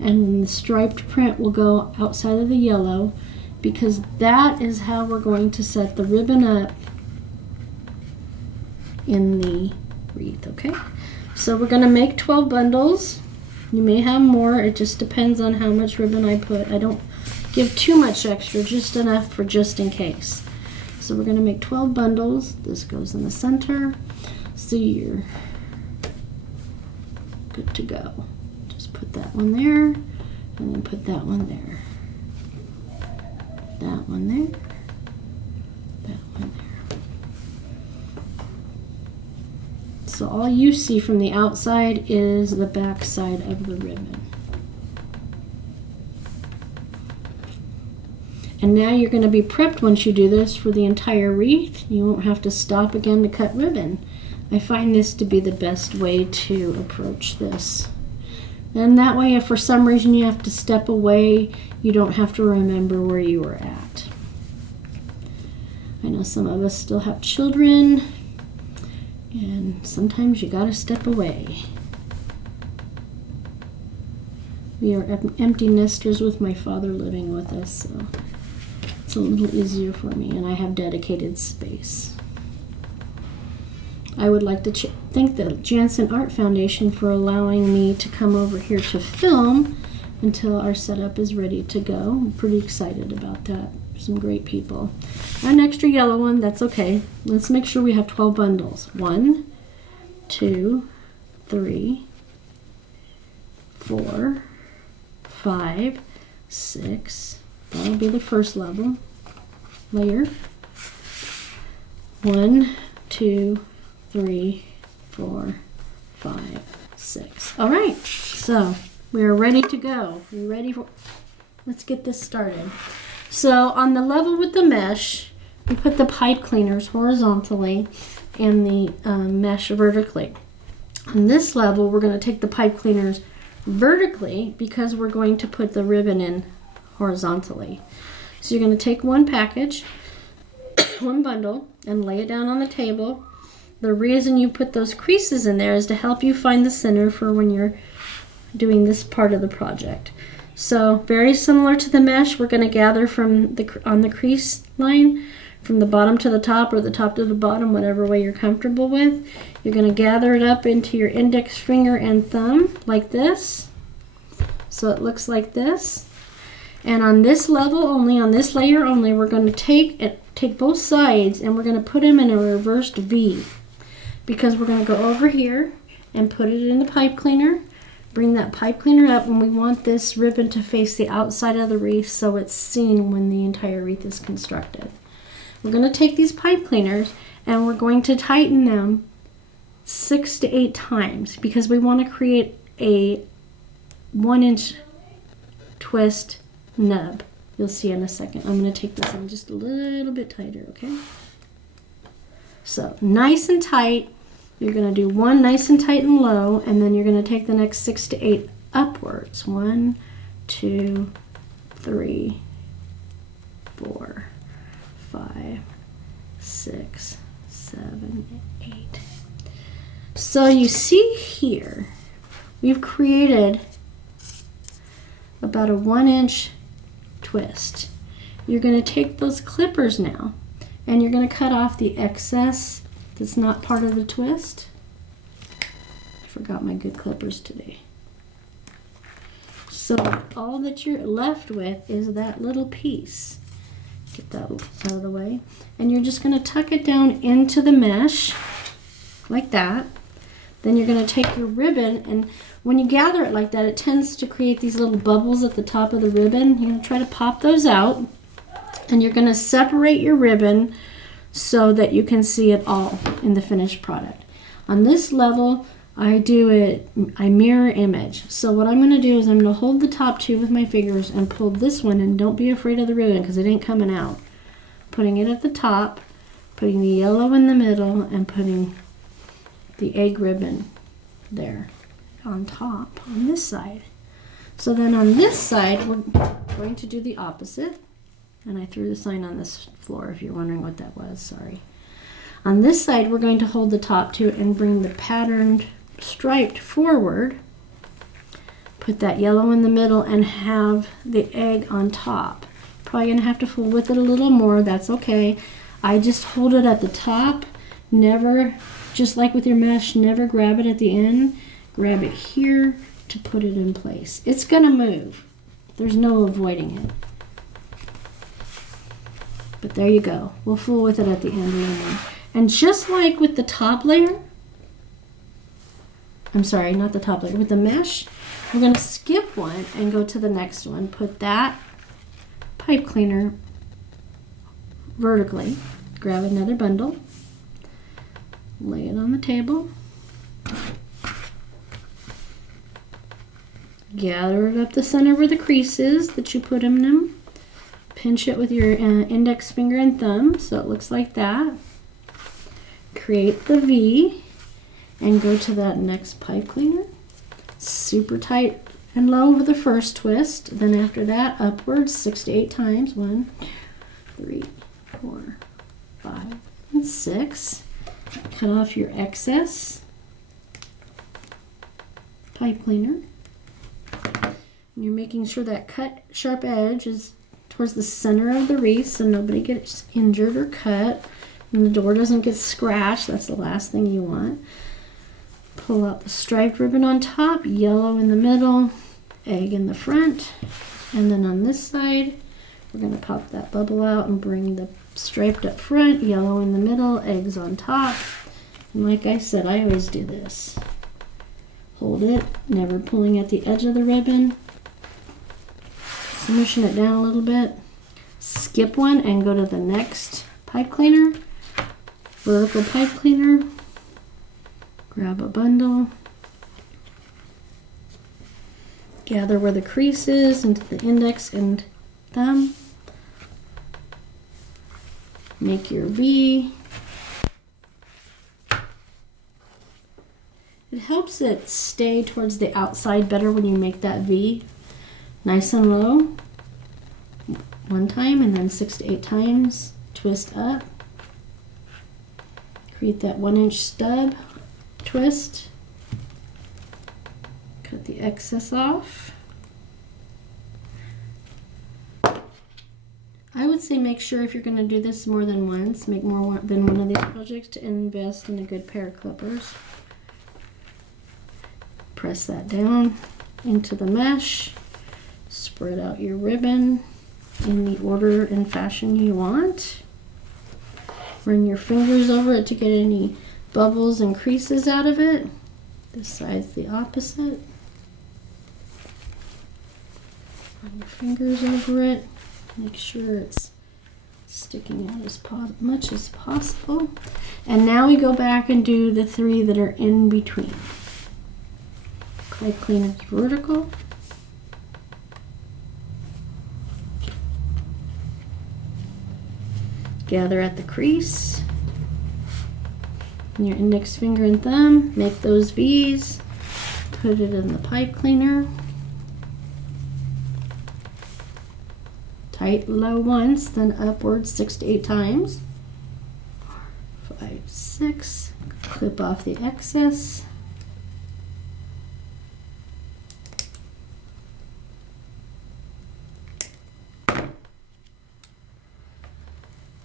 And then the striped print will go outside of the yellow, because that is how we're going to set the ribbon up in the wreath. Okay, so we're going to make 12 bundles. You may have more, it just depends on how much ribbon I put. I don't give too much extra, just enough for just in case. So we're going to make 12 bundles. This goes in the center, so you're good to go. Just put that one there, and then put that one there, that one there, that one there. So all you see from the outside is the back side of the ribbon. And now you're going to be prepped once you do this for the entire wreath. You won't have to stop again to cut ribbon. I find this to be the best way to approach this. And that way, if for some reason you have to step away, you don't have to remember where you were at. I know some of us still have children, and sometimes you gotta step away. We are empty nesters with my father living with us, so it's a little easier for me, and I have dedicated space. I would like to thank the Jansen Art Foundation for allowing me to come over here to film until our setup is ready to go. I'm pretty excited about that. Some great people. An extra yellow one, that's okay. Let's make sure we have 12 bundles. 1, 2, 3, 4, 5, 6. That'll be the first level. Layer. 1, 2, 3, 4, 5, 6. All right, so we are ready to go. You ready for? Let's get this started. So on the level with the mesh, we put the pipe cleaners horizontally and the mesh vertically. On this level, we're going to take the pipe cleaners vertically because we're going to put the ribbon in horizontally. So you're going to take one package, one bundle, and lay it down on the table. The reason you put those creases in there is to help you find the center for when you're doing this part of the project. So very similar to the mesh, we're going to gather from on the crease line from the bottom to the top or the top to the bottom, whatever way you're comfortable with. You're going to gather it up into your index finger and thumb like this. So it looks like this. And on this level only, on this layer only, we're going to take both sides and we're going to put them in a reversed V, because we're going to go over here and put it in the pipe cleaner, bring that pipe cleaner up, and we want this ribbon to face the outside of the wreath so it's seen when the entire wreath is constructed. We're going to take these pipe cleaners and we're going to tighten them 6 to 8 times because we want to create a 1-inch twist nub. You'll see in a second. I'm going to take this in just a little bit tighter, okay? So nice and tight. You're going to do one nice and tight and low, and then you're going to take the next 6 to 8 upwards. 1, 2, 3, 4, 5, 6, 7, 8. So you see here, we've created about a 1-inch twist. You're going to take those clippers now, and you're going to cut off the excess that's not part of the twist. I forgot my good clippers today. So all that you're left with is that little piece. Get that out of the way. And you're just going to tuck it down into the mesh like that. Then you're going to take your ribbon, and when you gather it like that, it tends to create these little bubbles at the top of the ribbon. You're going to try to pop those out, and you're going to separate your ribbon so that you can see it all in the finished product. On this level, I mirror image. So what I'm going to do is I'm going to hold the top two with my fingers and pull this one, and don't be afraid of the ribbon because it ain't coming out. Putting it at the top, putting the yellow in the middle, and putting the egg ribbon there on top on this side. So then on this side, we're going to do the opposite. And I threw the sign on this floor if you're wondering what that was, sorry. On this side, we're going to hold the top two and bring the patterned striped forward. Put that yellow in the middle and have the egg on top. Probably gonna have to fool with it a little more, that's okay. I just hold it at the top, never, just like with your mesh, never grab it at the end. Grab it here to put it in place. It's gonna move. There's no avoiding it. But there you go. We'll fool with it at the end anyway. And just like with the top layer, I'm sorry, not the top layer, with the mesh, we're going to skip one and go to the next one. Put that pipe cleaner vertically. Grab another bundle. Lay it on the table. Gather it up the center where the crease is that you put in them. Pinch it with your index finger and thumb so it looks like that. Create the V and go to that next pipe cleaner. Super tight and low with the first twist. Then after that, upwards 6 to 8 times. 1, 3, 4, 5, and 6. Cut off your excess pipe cleaner. And you're making sure that cut sharp edge is towards the center of the wreath so nobody gets injured or cut and the door doesn't get scratched. That's the last thing you want. Pull out the striped ribbon on top, yellow in the middle, egg in the front, and then on this side we're going to pop that bubble out and bring the striped up front, yellow in the middle, eggs on top. And like I said, I always do this. Hold it, never pulling at the edge of the ribbon. Smooshing it down a little bit. Skip one and go to the next pipe cleaner. Vertical pipe cleaner. Grab a bundle. Gather where the crease is into the index and thumb. Make your V. It helps it stay towards the outside better when you make that V. Nice and low, one time, and then 6 to 8 times, twist up. Create that 1-inch stub, twist. Cut the excess off. I would say make sure if you're going to do this more than once, make more than one of these projects to invest in a good pair of clippers. Press that down into the mesh. Spread out your ribbon in the order and fashion you want. Run your fingers over it to get any bubbles and creases out of it. This side's the opposite. Run your fingers over it. Make sure it's sticking out as much as possible. And now we go back and do the 3 that are in between. Pipe cleaners vertical. Gather at the crease. And your index finger and thumb, make those V's. Put it in the pipe cleaner. Tight low once, then upward 6 to 8 times. 4, 5, 6. Clip off the excess.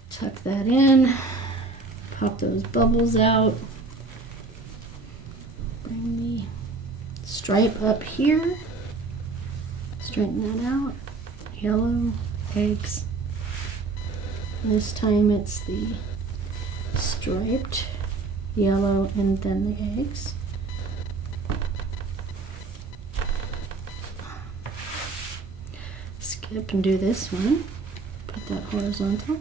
Tuck that in. Pop those bubbles out. Bring the stripe up here. Straighten that out. Yellow eggs. This time it's the striped yellow and then the eggs. Skip and do this one. Put that horizontal.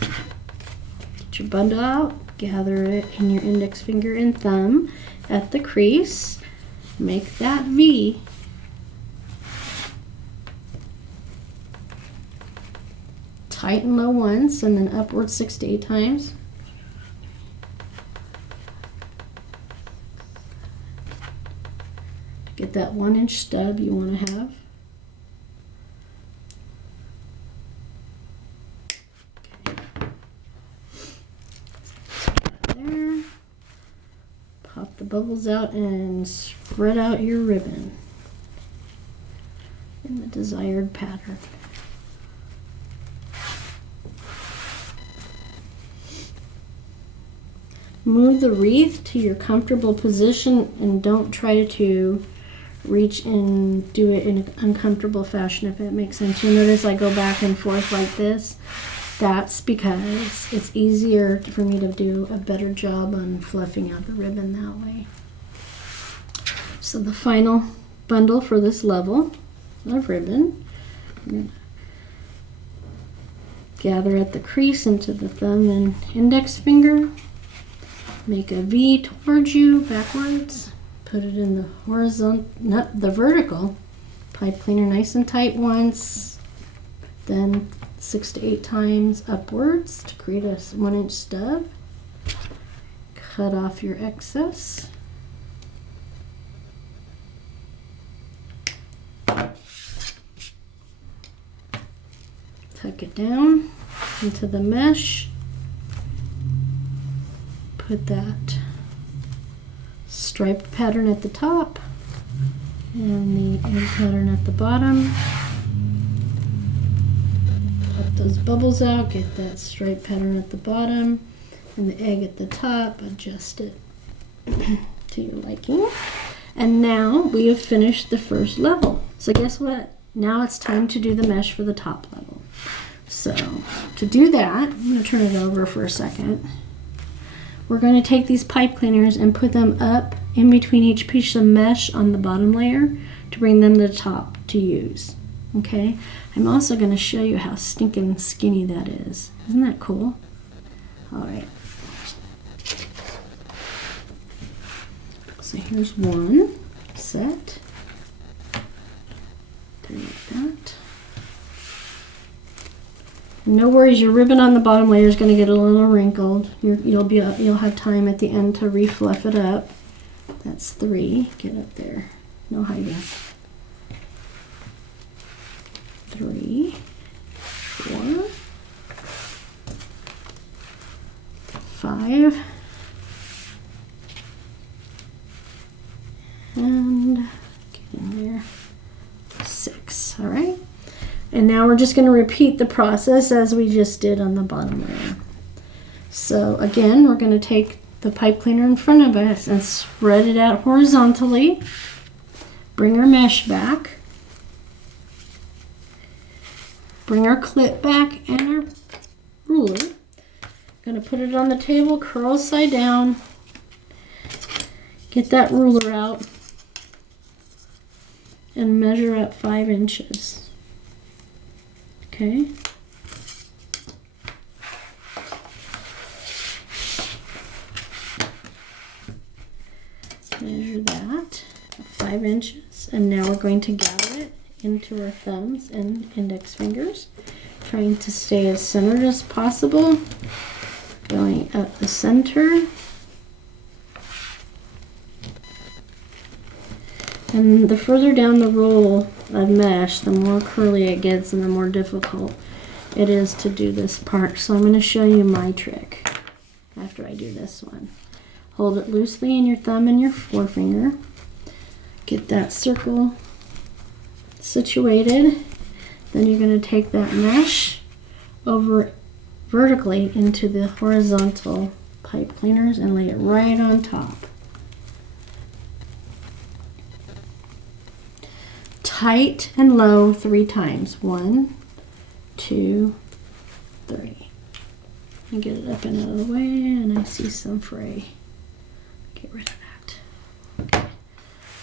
Get your bundle out. Gather it in your index finger and thumb at the crease. Make that V. Tighten low once and then upward 6 to 8 times. Get that 1-inch stub you want to have. Okay. There. Pop the bubbles out and spread out your ribbon in the desired pattern. Move the wreath to your comfortable position and don't try to reach and do it in an uncomfortable fashion, if that makes sense. You notice I go back and forth like this. That's because it's easier for me to do a better job on fluffing out the ribbon that way. So the final bundle for this level of ribbon, I'm going to gather at the crease into the thumb and index finger. Make a V towards you, backwards. Put it in the horizontal, not the vertical. Pipe cleaner nice and tight once. Then 6 to 8 times upwards to create a 1-inch stub. Cut off your excess. Tuck it down into the mesh. Put that striped pattern at the top and the egg pattern at the bottom. Pop those bubbles out, get that striped pattern at the bottom and the egg at the top. Adjust it to your liking. And now we have finished the first level. So guess what? Now it's time to do the mesh for the top level. So to do that, I'm going to turn it over for a second. We're going to take these pipe cleaners and put them up in between each piece of mesh on the bottom layer to bring them to the top to use. Okay? I'm also going to show you how stinking skinny that is. Isn't that cool? All right. So here's one set. Like that. No worries, your ribbon on the bottom layer is going to get a little wrinkled. You'll have time at the end to refluff it up. That's 3. Get up there. No hiding. 3, 4, 5, and get in there. 6. All right. And now we're just going to repeat the process as we just did on the bottom layer. So again, we're going to take the pipe cleaner in front of us and spread it out horizontally. Bring our mesh back. Bring our clip back and our ruler. Going to put it on the table, curl side down. Get that ruler out. and measure up 5 inches. Okay. Measure that, 5 inches, and now we're going to gather it into our thumbs and index fingers, trying to stay as centered as possible, going up the center. And the further down the roll of mesh, the more curly it gets and the more difficult it is to do this part. So I'm going to show you my trick after I do this one. Hold it loosely in your thumb and your forefinger. Get that circle situated. Then you're going to take that mesh over vertically into the horizontal pipe cleaners and lay it right on top. Tight and low 3 times. 1, 2, 3. And get it up and out of the way, and I see some fray. Get rid of that. Okay.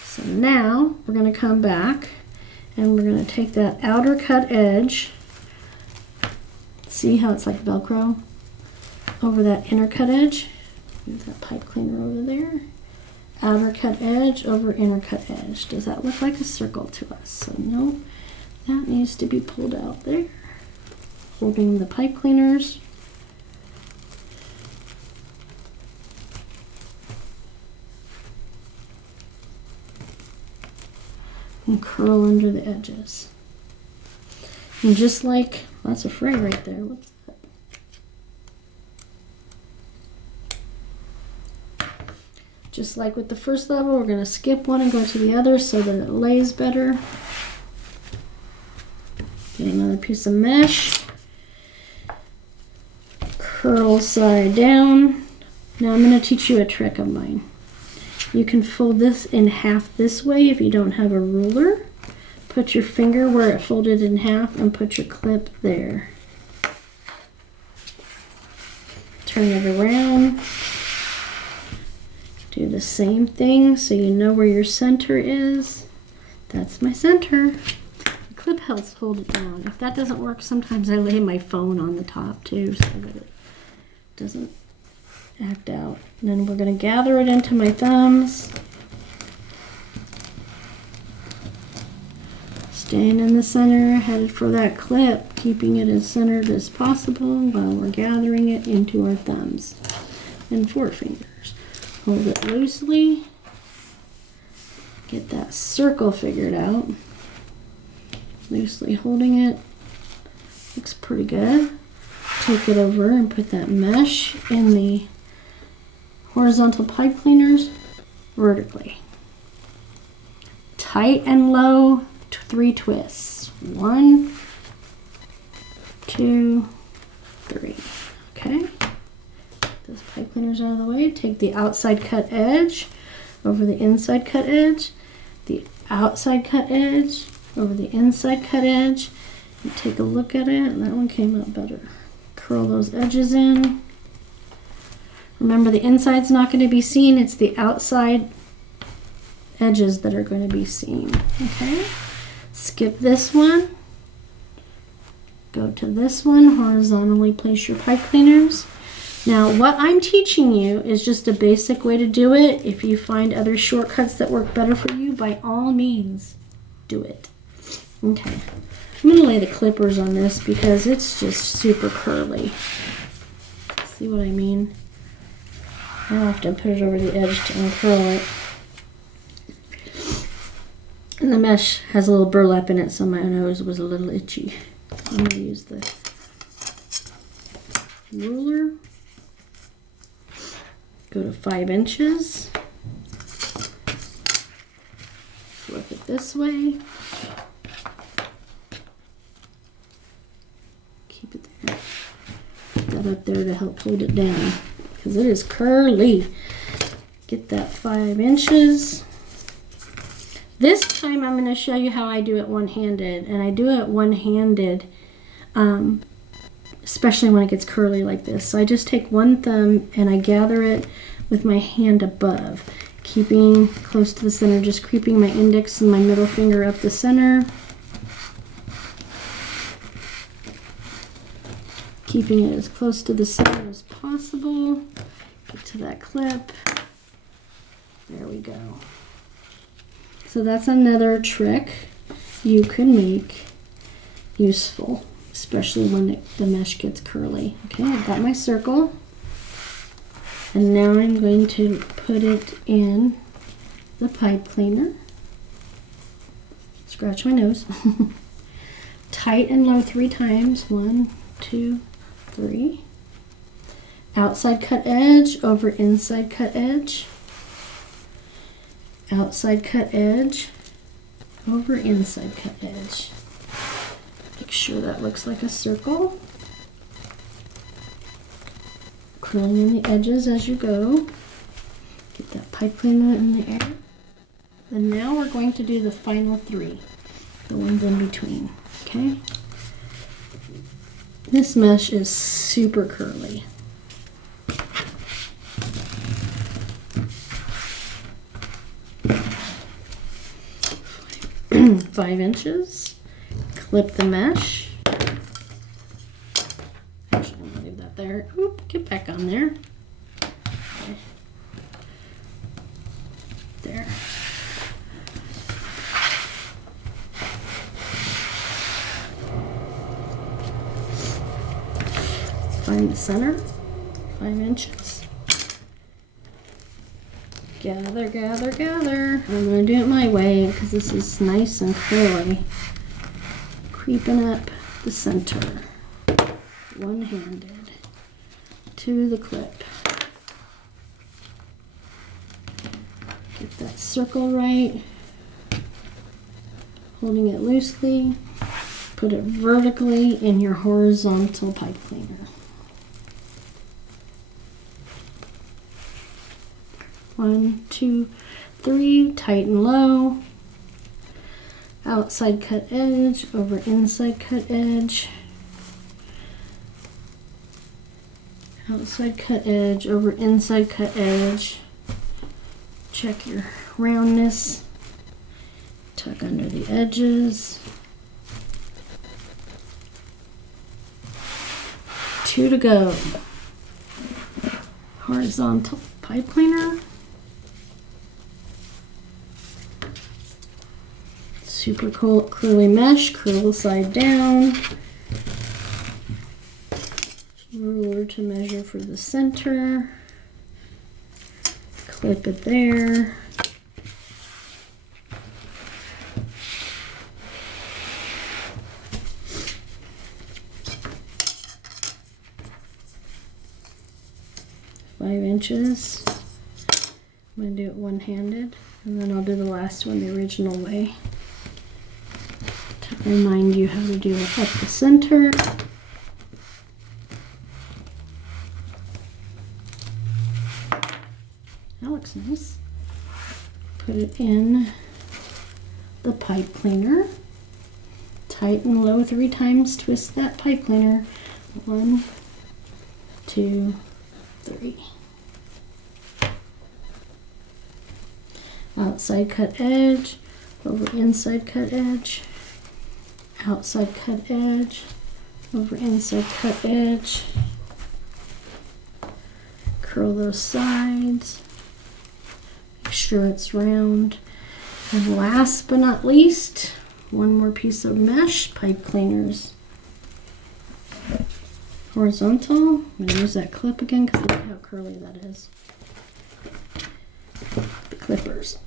So now we're going to come back and we're going to take that outer cut edge. See how it's like Velcro over that inner cut edge? Move that pipe cleaner over there. Outer cut edge over inner cut edge. Does that look like a circle to us? So no, that needs to be pulled out there. Holding the pipe cleaners. And curl under the edges. And just like, that's a fray right there. What's that? Just like with the first level, we're going to skip one and go to the other so that it lays better. Get another piece of mesh. Curl side down. Now I'm going to teach you a trick of mine. You can fold this in half this way if you don't have a ruler. Put your finger where it folded in half and put your clip there. Turn it around. Do the same thing so you know where your center is. That's my center. The clip helps hold it down. If that doesn't work, sometimes I lay my phone on the top too so that it doesn't act out. And then we're going to gather it into my thumbs. Staying in the center, headed for that clip, keeping it as centered as possible while we're gathering it into our thumbs and forefingers. Hold it loosely. Get that circle figured out. Loosely holding it. Looks pretty good. Take it over and put that mesh in the horizontal pipe cleaners vertically. Tight and low, 3 twists. 1, 2, 3. Okay. Those pipe cleaners out of the way. Take the outside cut edge over the inside cut edge. The outside cut edge over the inside cut edge. And take a look at it. That one came out better. Curl those edges in. Remember, the inside's not going to be seen. It's the outside edges that are going to be seen. Okay? Skip this one. Go to this one. Horizontally place your pipe cleaners. Now, what I'm teaching you is just a basic way to do it. If you find other shortcuts that work better for you, by all means, do it. Okay. I'm going to lay the clippers on this because it's just super curly. See what I mean? I often put it over the edge to uncurl it. And the mesh has a little burlap in it, so my nose was a little itchy. I'm going to use the ruler. Go to 5 inches. Flip it this way. Keep it there. Put that up there to help hold it down because it is curly. Get that 5 inches. This time I'm going to show you how I do it one-handed, and I do it one-handed, especially when it gets curly like this. So I just take one thumb and I gather it with my hand above. Keeping close to the center, just creeping my index and my middle finger up the center. Keeping it as close to the center as possible. Get to that clip. There we go. So that's another trick you can make useful, especially when the mesh gets curly. Okay, I've got my circle. And now I'm going to put it in the pipe cleaner. Scratch my nose. Tight and low 3 times. 1, 2, 3. Outside cut edge over inside cut edge. Outside cut edge over inside cut edge. Make sure that looks like a circle. Curling in the edges as you go. Get that pipe cleaner in the air. And now we're going to do the final 3, the ones in between. Okay? This mesh is super curly. 5 inches. Clip the mesh. Actually, I'm gonna leave that there. Oop, get back on there. Okay. There. Find the center. 5 inches. Gather, gather, gather. I'm going to do it my way because this is nice and curly. Creeping up the center. One-handed to the clip. Get that circle right. Holding it loosely. Put it vertically in your horizontal pipe cleaner. 1, 2, 3, tight and low. Outside cut edge over inside cut edge. Outside cut edge over inside cut edge. Check your roundness. Tuck under the edges. 2 to go. Horizontal pipe cleaner. Super cool, curly mesh, curl side down. Ruler to measure for the center. Clip it there. $5 I'm going to do it one-handed, and then I'll do the last one the original way. To remind you how to do it up the center. That looks nice. Put it in the pipe cleaner. Tight and low 3 times, twist that pipe cleaner. 1, 2, 3. Outside cut edge over inside cut edge. Outside cut edge over inside cut edge. Curl those sides. Make sure it's round. And last but not least, one more piece of mesh, pipe cleaners. Horizontal. I'm going to use that clip again because look how curly that is. The clippers.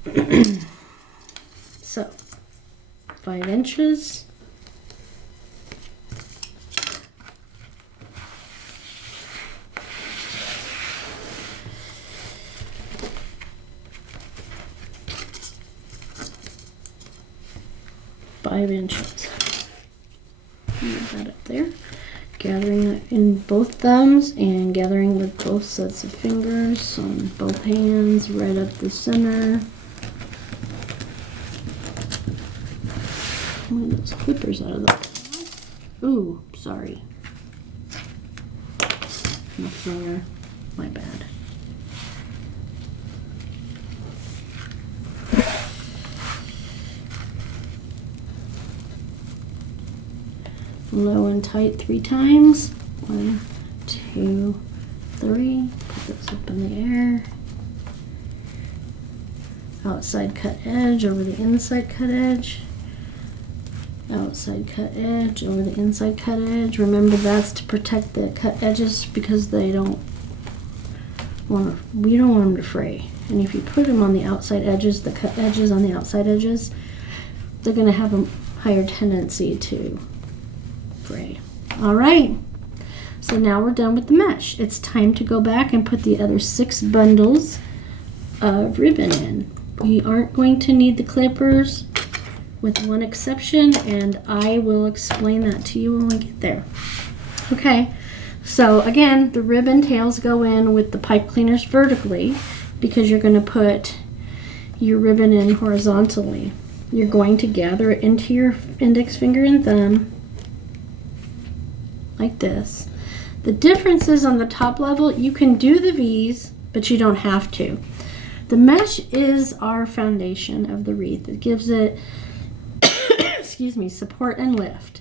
So, 5 inches. Move that up there. Gathering it in both thumbs and gathering with both sets of fingers on both hands, right up the center. Move those clippers out of the way. Ooh, sorry. My finger, my bad. low and tight 3 times. 1, 2, 3. Put those up in the air. Outside cut edge over the inside cut edge. Outside cut edge over the inside cut edge. Remember, that's to protect the cut edges because we don't want them to fray. And if you put them on the outside edges, the cut edges on the outside edges, they're going to have a higher tendency to fray. All right, so now we're done with the mesh. It's time to go back and put the other 6 bundles of ribbon in. We aren't going to need the clippers with one exception, and I will explain that to you when we get there. Okay, so again, the ribbon tails go in with the pipe cleaners vertically because you're going to put your ribbon in horizontally. You're going to gather it into your index finger and thumb like this. The difference is on the top level, you can do the V's, but you don't have to. The mesh is our foundation of the wreath. It gives it excuse me, support and lift.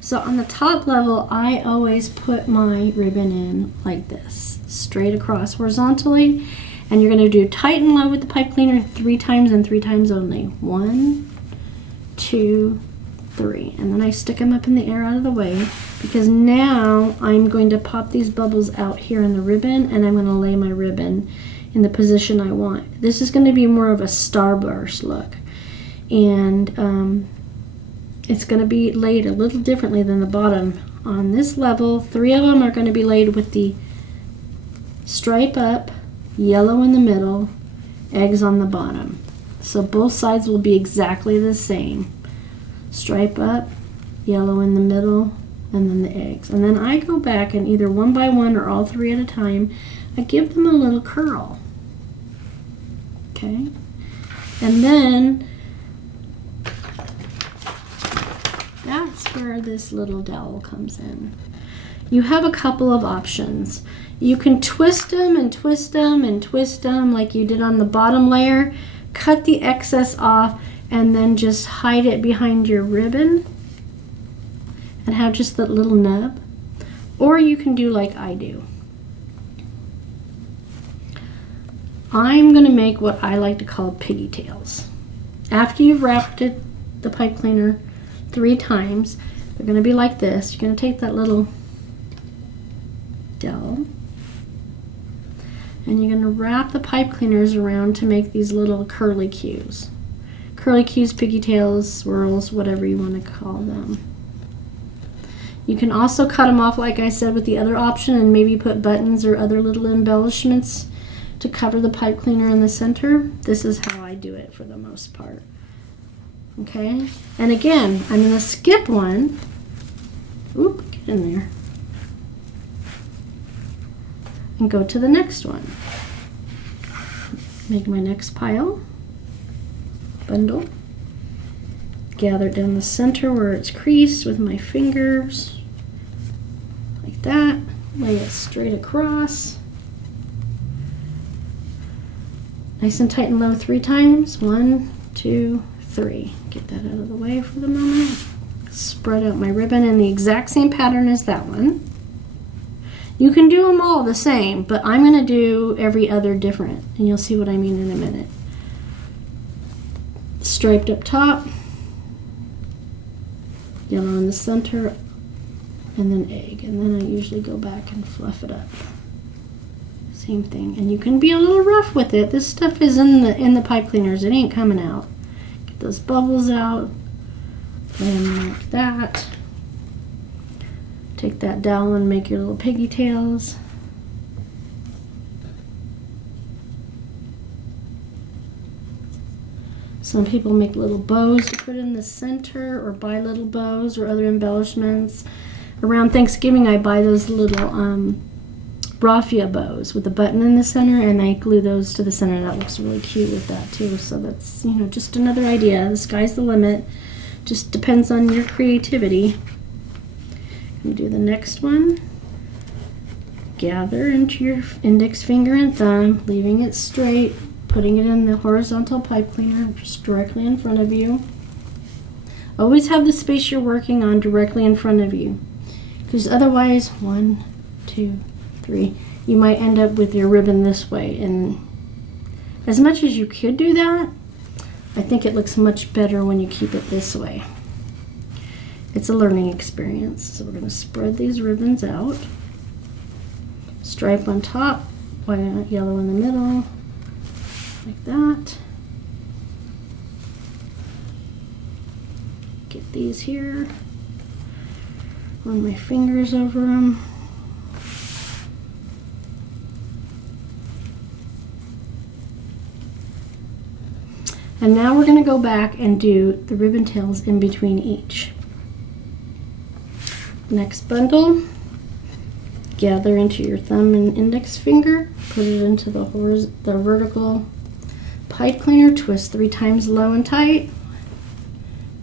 So on the top level, I always put my ribbon in like this, straight across horizontally, and you're going to do tight and low with the pipe cleaner 3 times and 3 times only. 1, 2, 3, and then I stick them up in the air out of the way because now I'm going to pop these bubbles out here in the ribbon, and I'm going to lay my ribbon in the position I want. This is going to be more of a starburst look, and it's going to be laid a little differently than the bottom. On this level, 3 of them are going to be laid with the stripe up, yellow in the middle, eggs on the bottom. So both sides will be exactly the same. Stripe up, yellow in the middle, and then the eggs. And then I go back and either one by one or all 3 at a time, I give them a little curl. Okay? And then that's where this little dowel comes in. You have a couple of options. You can twist them and twist them and twist them like you did on the bottom layer, cut the excess off, and then just hide it behind your ribbon and have just that little nub. Or you can do like I do. I'm going to make what I like to call piggy tails. After you've wrapped it, the pipe cleaner 3 times, they're going to be like this. You're going to take that little dowel and you're going to wrap the pipe cleaners around to make these little curly cues. Curly cues, piggy tails, swirls, whatever you want to call them. You can also cut them off, like I said, with the other option and maybe put buttons or other little embellishments to cover the pipe cleaner in the center. This is how I do it for the most part. Okay, and again, I'm going to skip one. Oop, get in there. And go to the next one. Make my next pile. Bundle. Gather down the center where it's creased with my fingers. Like that. Lay it straight across. Nice and tight and low 3 times. 1, 2, 3. Get that out of the way for the moment. Spread out my ribbon in the exact same pattern as that one. You can do them all the same, but I'm going to do every other different, and you'll see what I mean in a minute. Striped up top, yellow in the center, and then egg. And then I usually go back and fluff it up. Same thing. And you can be a little rough with it. This stuff is in the pipe cleaners. It ain't coming out. Get those bubbles out. Lay them like that. Take that dowel and make your little piggy tails. Some people make little bows to put in the center or buy little bows or other embellishments. Around Thanksgiving I buy those little raffia bows with a button in the center, and I glue those to the center. That looks really cute with that too. So that's, you know, just another idea. The sky's the limit. Just depends on your creativity. Do the next one. Gather into your index finger and thumb, leaving it straight, putting it in the horizontal pipe cleaner just directly in front of you. Always have the space you're working on directly in front of you, because otherwise, 1, 2, 3, you might end up with your ribbon this way. And as much as you could do that, I think it looks much better when you keep it this way. It's a learning experience. So we're going to spread these ribbons out. Stripe on top, white, yellow in the middle, like that. Get these here. Run my fingers over them. And now we're going to go back and do the ribbon tails in between each. Next bundle, gather into your thumb and index finger, put it into the vertical pipe cleaner, twist 3 times low and tight. 1,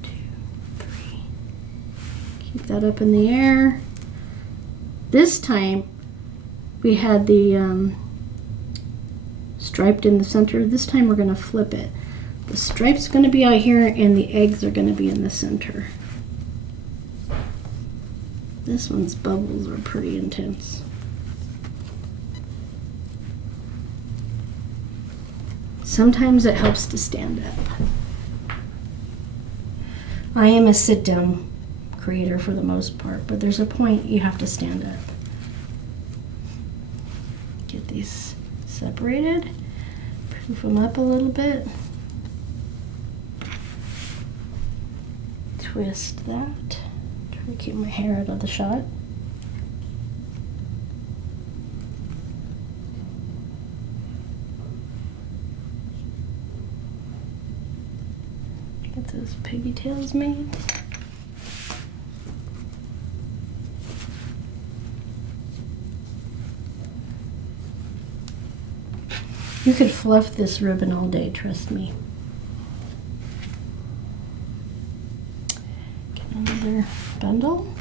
2, 3. Keep that up in the air. This time we had the striped in the center. This time we're going to flip it. The stripe's going to be out here and the eggs are going to be in the center. This one's bubbles are pretty intense. Sometimes it helps to stand up. I am a sit-down creator for the most part, but there's a point you have to stand up. Get these separated, poof them up a little bit. Twist that. Try to keep my hair out of the shot. Get those piggy tails made. You could fluff this ribbon all day, trust me. Get another bundle.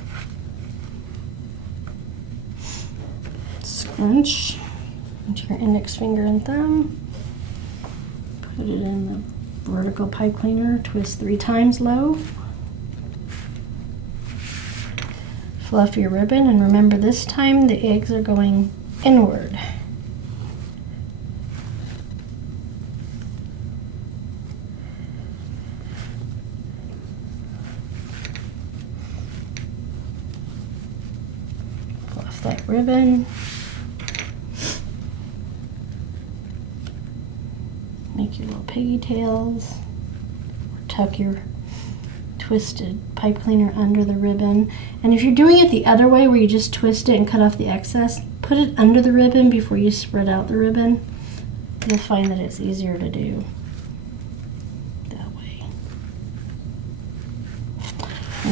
Scrunch into your index finger and thumb. Put it in the vertical pipe cleaner, twist 3 times low. Fluff your ribbon, and remember this time the eggs are going inward. Fluff that ribbon. Make your little piggy tails, or tuck your twisted pipe cleaner under the ribbon. And if you're doing it the other way, where you just twist it and cut off the excess, put it under the ribbon before you spread out the ribbon. You'll find that it's easier to do that way.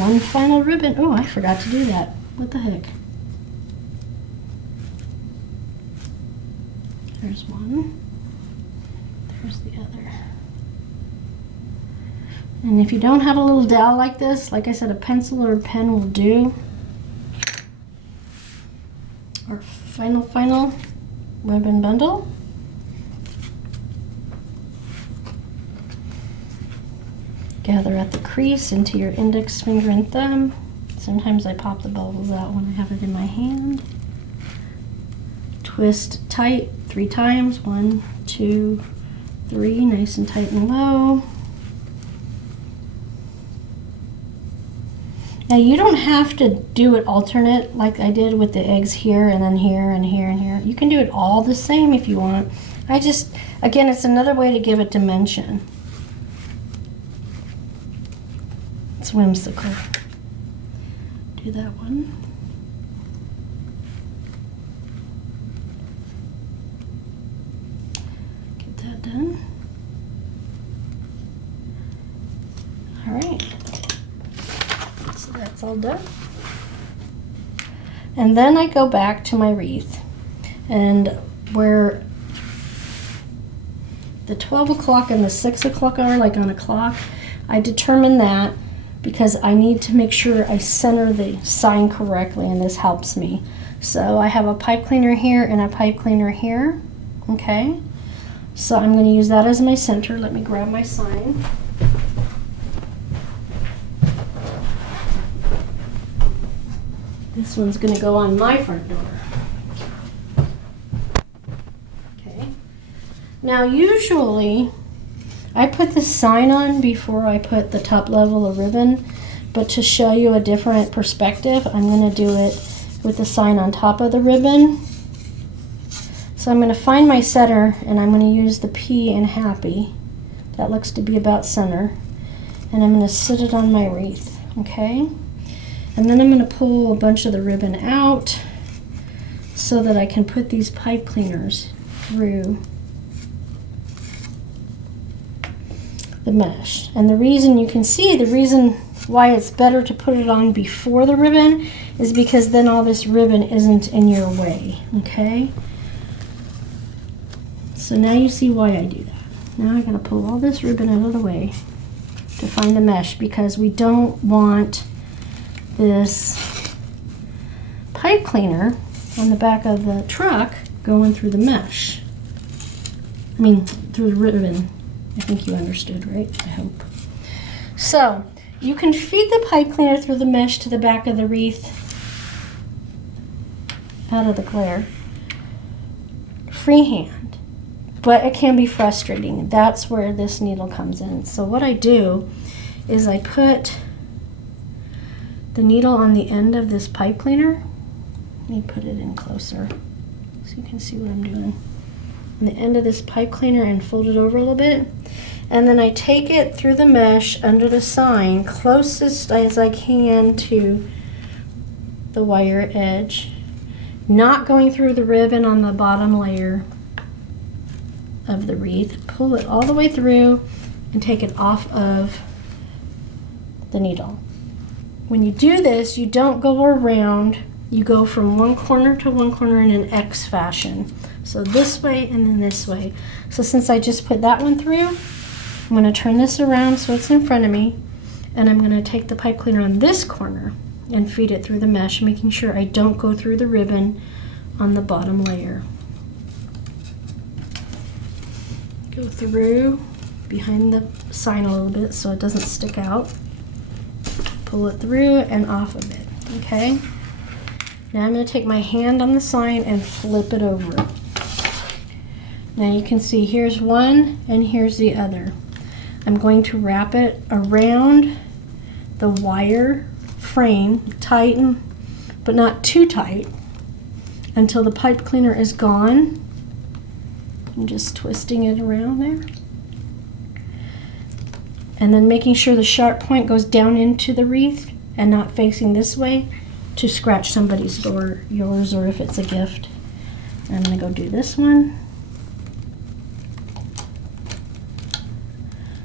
One final ribbon. Oh, I forgot to do that. What the heck? There's one. There's the other. And if you don't have a little dowel like this, like I said, a pencil or a pen will do. Our final ribbon bundle. Gather at the crease into your index finger and thumb. Sometimes I pop the bubbles out when I have it in my hand. Twist tight 3 times. 1, 2, 3, nice and tight and low. Now you don't have to do it alternate like I did with the eggs here and then here and here and here. You can do it all the same if you want. Again, it's another way to give it dimension. It's whimsical. Do that one. Get that done. All right. So that's all done. And then I go back to my wreath, and where the 12 o'clock and the 6 o'clock are, like on a clock, I determine that because I need to make sure I center the sign correctly, and this helps me. So I have a pipe cleaner here and a pipe cleaner here. Okay, so I'm going to use that as my center. Let me grab my sign. This one's going to go on my front door. Okay. Now usually I put the sign on before I put the top level of ribbon, but to show you a different perspective, I'm going to do it with the sign on top of the ribbon. So I'm going to find my center, and I'm going to use the P in happy. That looks to be about center. And I'm going to sit it on my wreath, okay? And then I'm going to pull a bunch of the ribbon out so that I can put these pipe cleaners through the mesh. And the reason you can see, the reason why it's better to put it on before the ribbon is because then all this ribbon isn't in your way, okay? So now you see why I do that. Now I gotta pull all this ribbon out of the way to find the mesh, because we don't want this pipe cleaner on the back of the truck going through the mesh. I mean, through the ribbon. I think you understood, right? I hope. So, you can feed the pipe cleaner through the mesh to the back of the wreath out of the glare freehand, but it can be frustrating. That's where this needle comes in. So what I do is I put the needle on the end of this pipe cleaner. Let me put it in closer so you can see what I'm doing. On the end of this pipe cleaner and fold it over a little bit. And then I take it through the mesh under the sign closest as I can to the wire edge, not going through the ribbon on the bottom layer of the wreath. Pull it all the way through and take it off of the needle. When you do this, you don't go around, you go from one corner to one corner in an X fashion. So this way and then this way. So since I just put that one through, I'm going to turn this around so it's in front of me, and I'm going to take the pipe cleaner on this corner and feed it through the mesh, making sure I don't go through the ribbon on the bottom layer. Go through behind the sign a little bit so it doesn't stick out. Pull it through and off of it, okay? Now I'm going to take my hand on the sign and flip it over. Now you can see here's one and here's the other. I'm going to wrap it around the wire frame, tighten, but not too tight, until the pipe cleaner is gone. I'm just twisting it around there. And then making sure the sharp point goes down into the wreath and not facing this way to scratch somebody's door, yours, or if it's a gift. And I'm going to go do this one.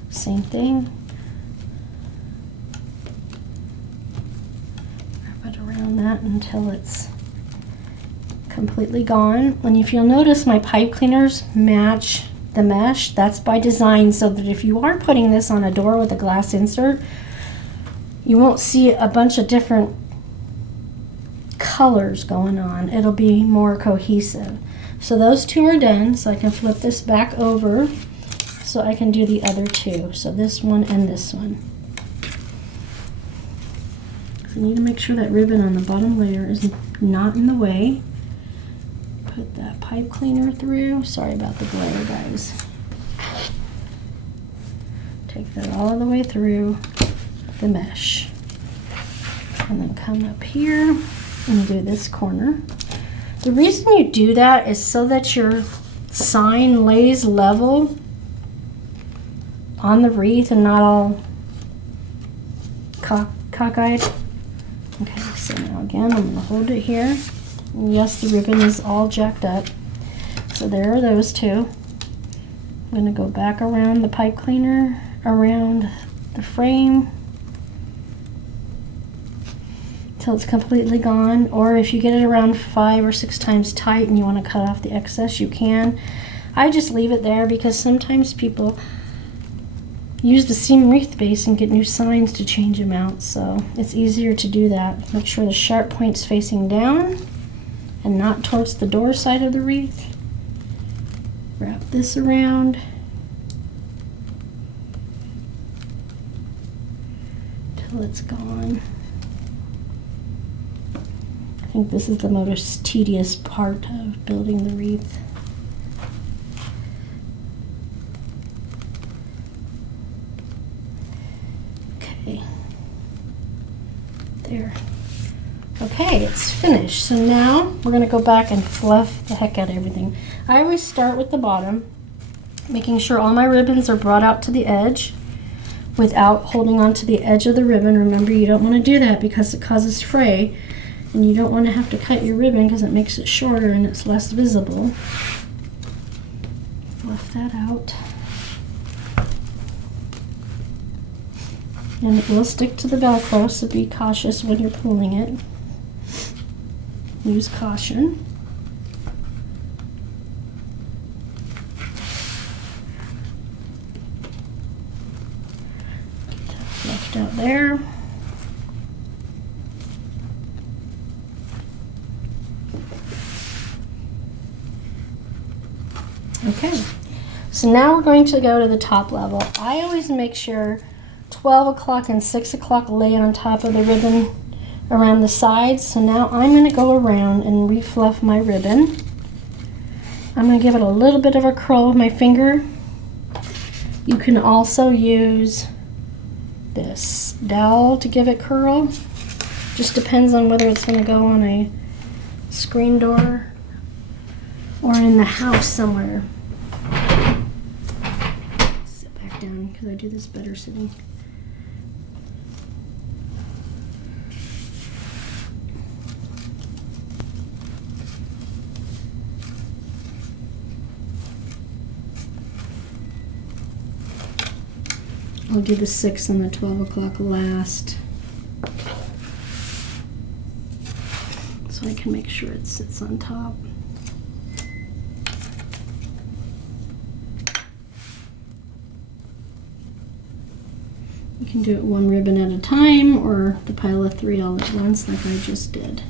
Same thing. Wrap it around that until it's completely gone. And if you'll notice, my pipe cleaners match the mesh. That's by design, so that if you are putting this on a door with a glass insert, you won't see a bunch of different colors going on. It'll be more cohesive. So those two are done, so I can flip this back over so I can do the other two. So this one and this one. So you need to make sure that ribbon on the bottom layer is not in the way. Put that pipe cleaner through. Sorry about the glare, guys. Take that all the way through the mesh. And then come up here and do this corner. The reason you do that is so that your sign lays level on the wreath and not all cockeyed. Okay, so now again, I'm going to hold it here. And yes, the ribbon is all jacked up. So there are those two. I'm going to go back around the pipe cleaner, around the frame, till it's completely gone. Or if you get it around 5 or 6 times tight and you want to cut off the excess, you can. I just leave it there because sometimes people use the seam wreath base and get new signs to change them out, so it's easier to do that. Make sure the sharp point's facing down and not towards the door side of the wreath. Wrap this around till it's gone. think this is the most tedious part of building the wreath. Okay. There. Okay, it's finished. So now we're going to go back and fluff the heck out of everything. I always start with the bottom, making sure all my ribbons are brought out to the edge without holding on to the edge of the ribbon. Remember, you don't want to do that because it causes fray, and you don't want to have to cut your ribbon because it makes it shorter and it's less visible. Fluff that out. And it will stick to the Velcro, so be cautious when you're pulling it. Use caution. Get that fluffed out there. Okay, so now we're going to go to the top level. I always make sure 12 o'clock and 6 o'clock lay on top of the ribbon around the sides. So now I'm going to go around and refluff my ribbon. I'm going to give it a little bit of a curl with my finger. You can also use this dowel to give it curl. Just depends on whether it's going to go on a screen door or in the house somewhere. Sit back down because I do this better sitting. I'll do the 6 and the 12 o'clock last, so I can make sure it sits on top. You can do it one ribbon at a time or the pile of 3 all at once like I just did.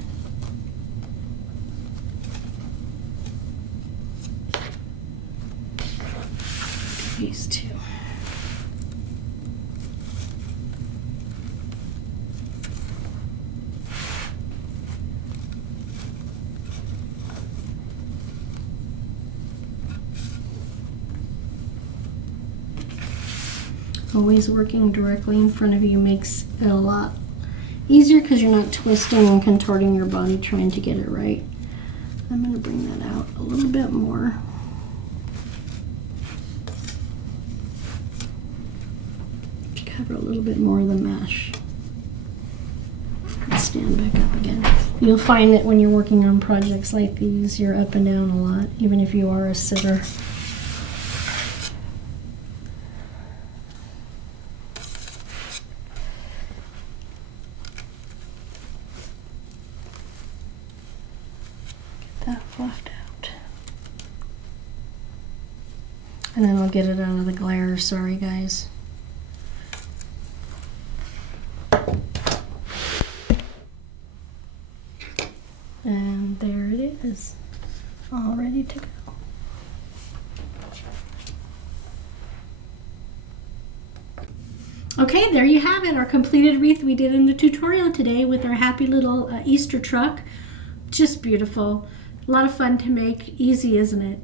These two. Always working directly in front of you makes it a lot easier because you're not twisting and contorting your body trying to get it right. I'm going to bring that out a little bit more. Cover a little bit more of the mesh. And stand back up again. You'll find that when you're working on projects like these, you're up and down a lot, even if you are a sitter. That fluffed out. And then I'll get it out of the glare. Sorry, guys. And there it is, all ready to go. Okay, there you have it, our completed wreath we did in the tutorial today with our happy little Easter truck. Just beautiful. A lot of fun to make, easy, isn't it?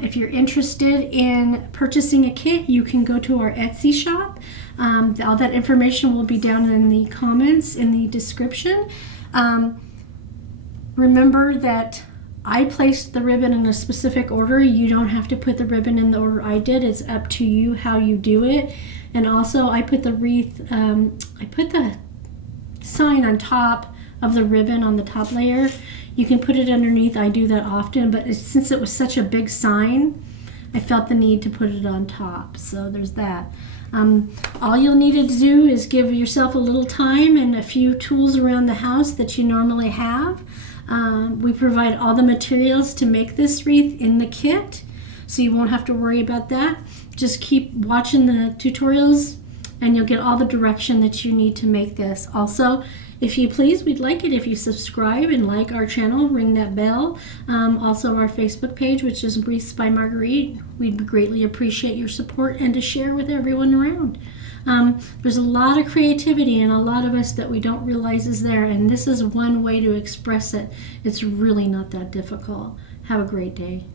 If you're interested in purchasing a kit, you can go to our Etsy shop. All that information will be down in the comments in the description. Remember that I placed the ribbon in a specific order. You don't have to put the ribbon in the order I did. It's up to you how you do it. And also I put the wreath, I put the sign on top of the ribbon on the top layer. You can put it underneath. I do that often, but since it was such a big sign, I felt the need to put it on top. So there's that. All you'll need to do is give yourself a little time and a few tools around the house that you normally have. We provide all the materials to make this wreath in the kit, so you won't have to worry about that. Just keep watching the tutorials and you'll get all the direction that you need to make this. Also, if you please, we'd like it if you subscribe and like our channel, ring that bell. Also our Facebook page, which is Wreaths by Marguerite. We'd greatly appreciate your support and to share with everyone around. There's a lot of creativity in a lot of us that we don't realize is there, and this is one way to express it. It's really not that difficult. Have a great day.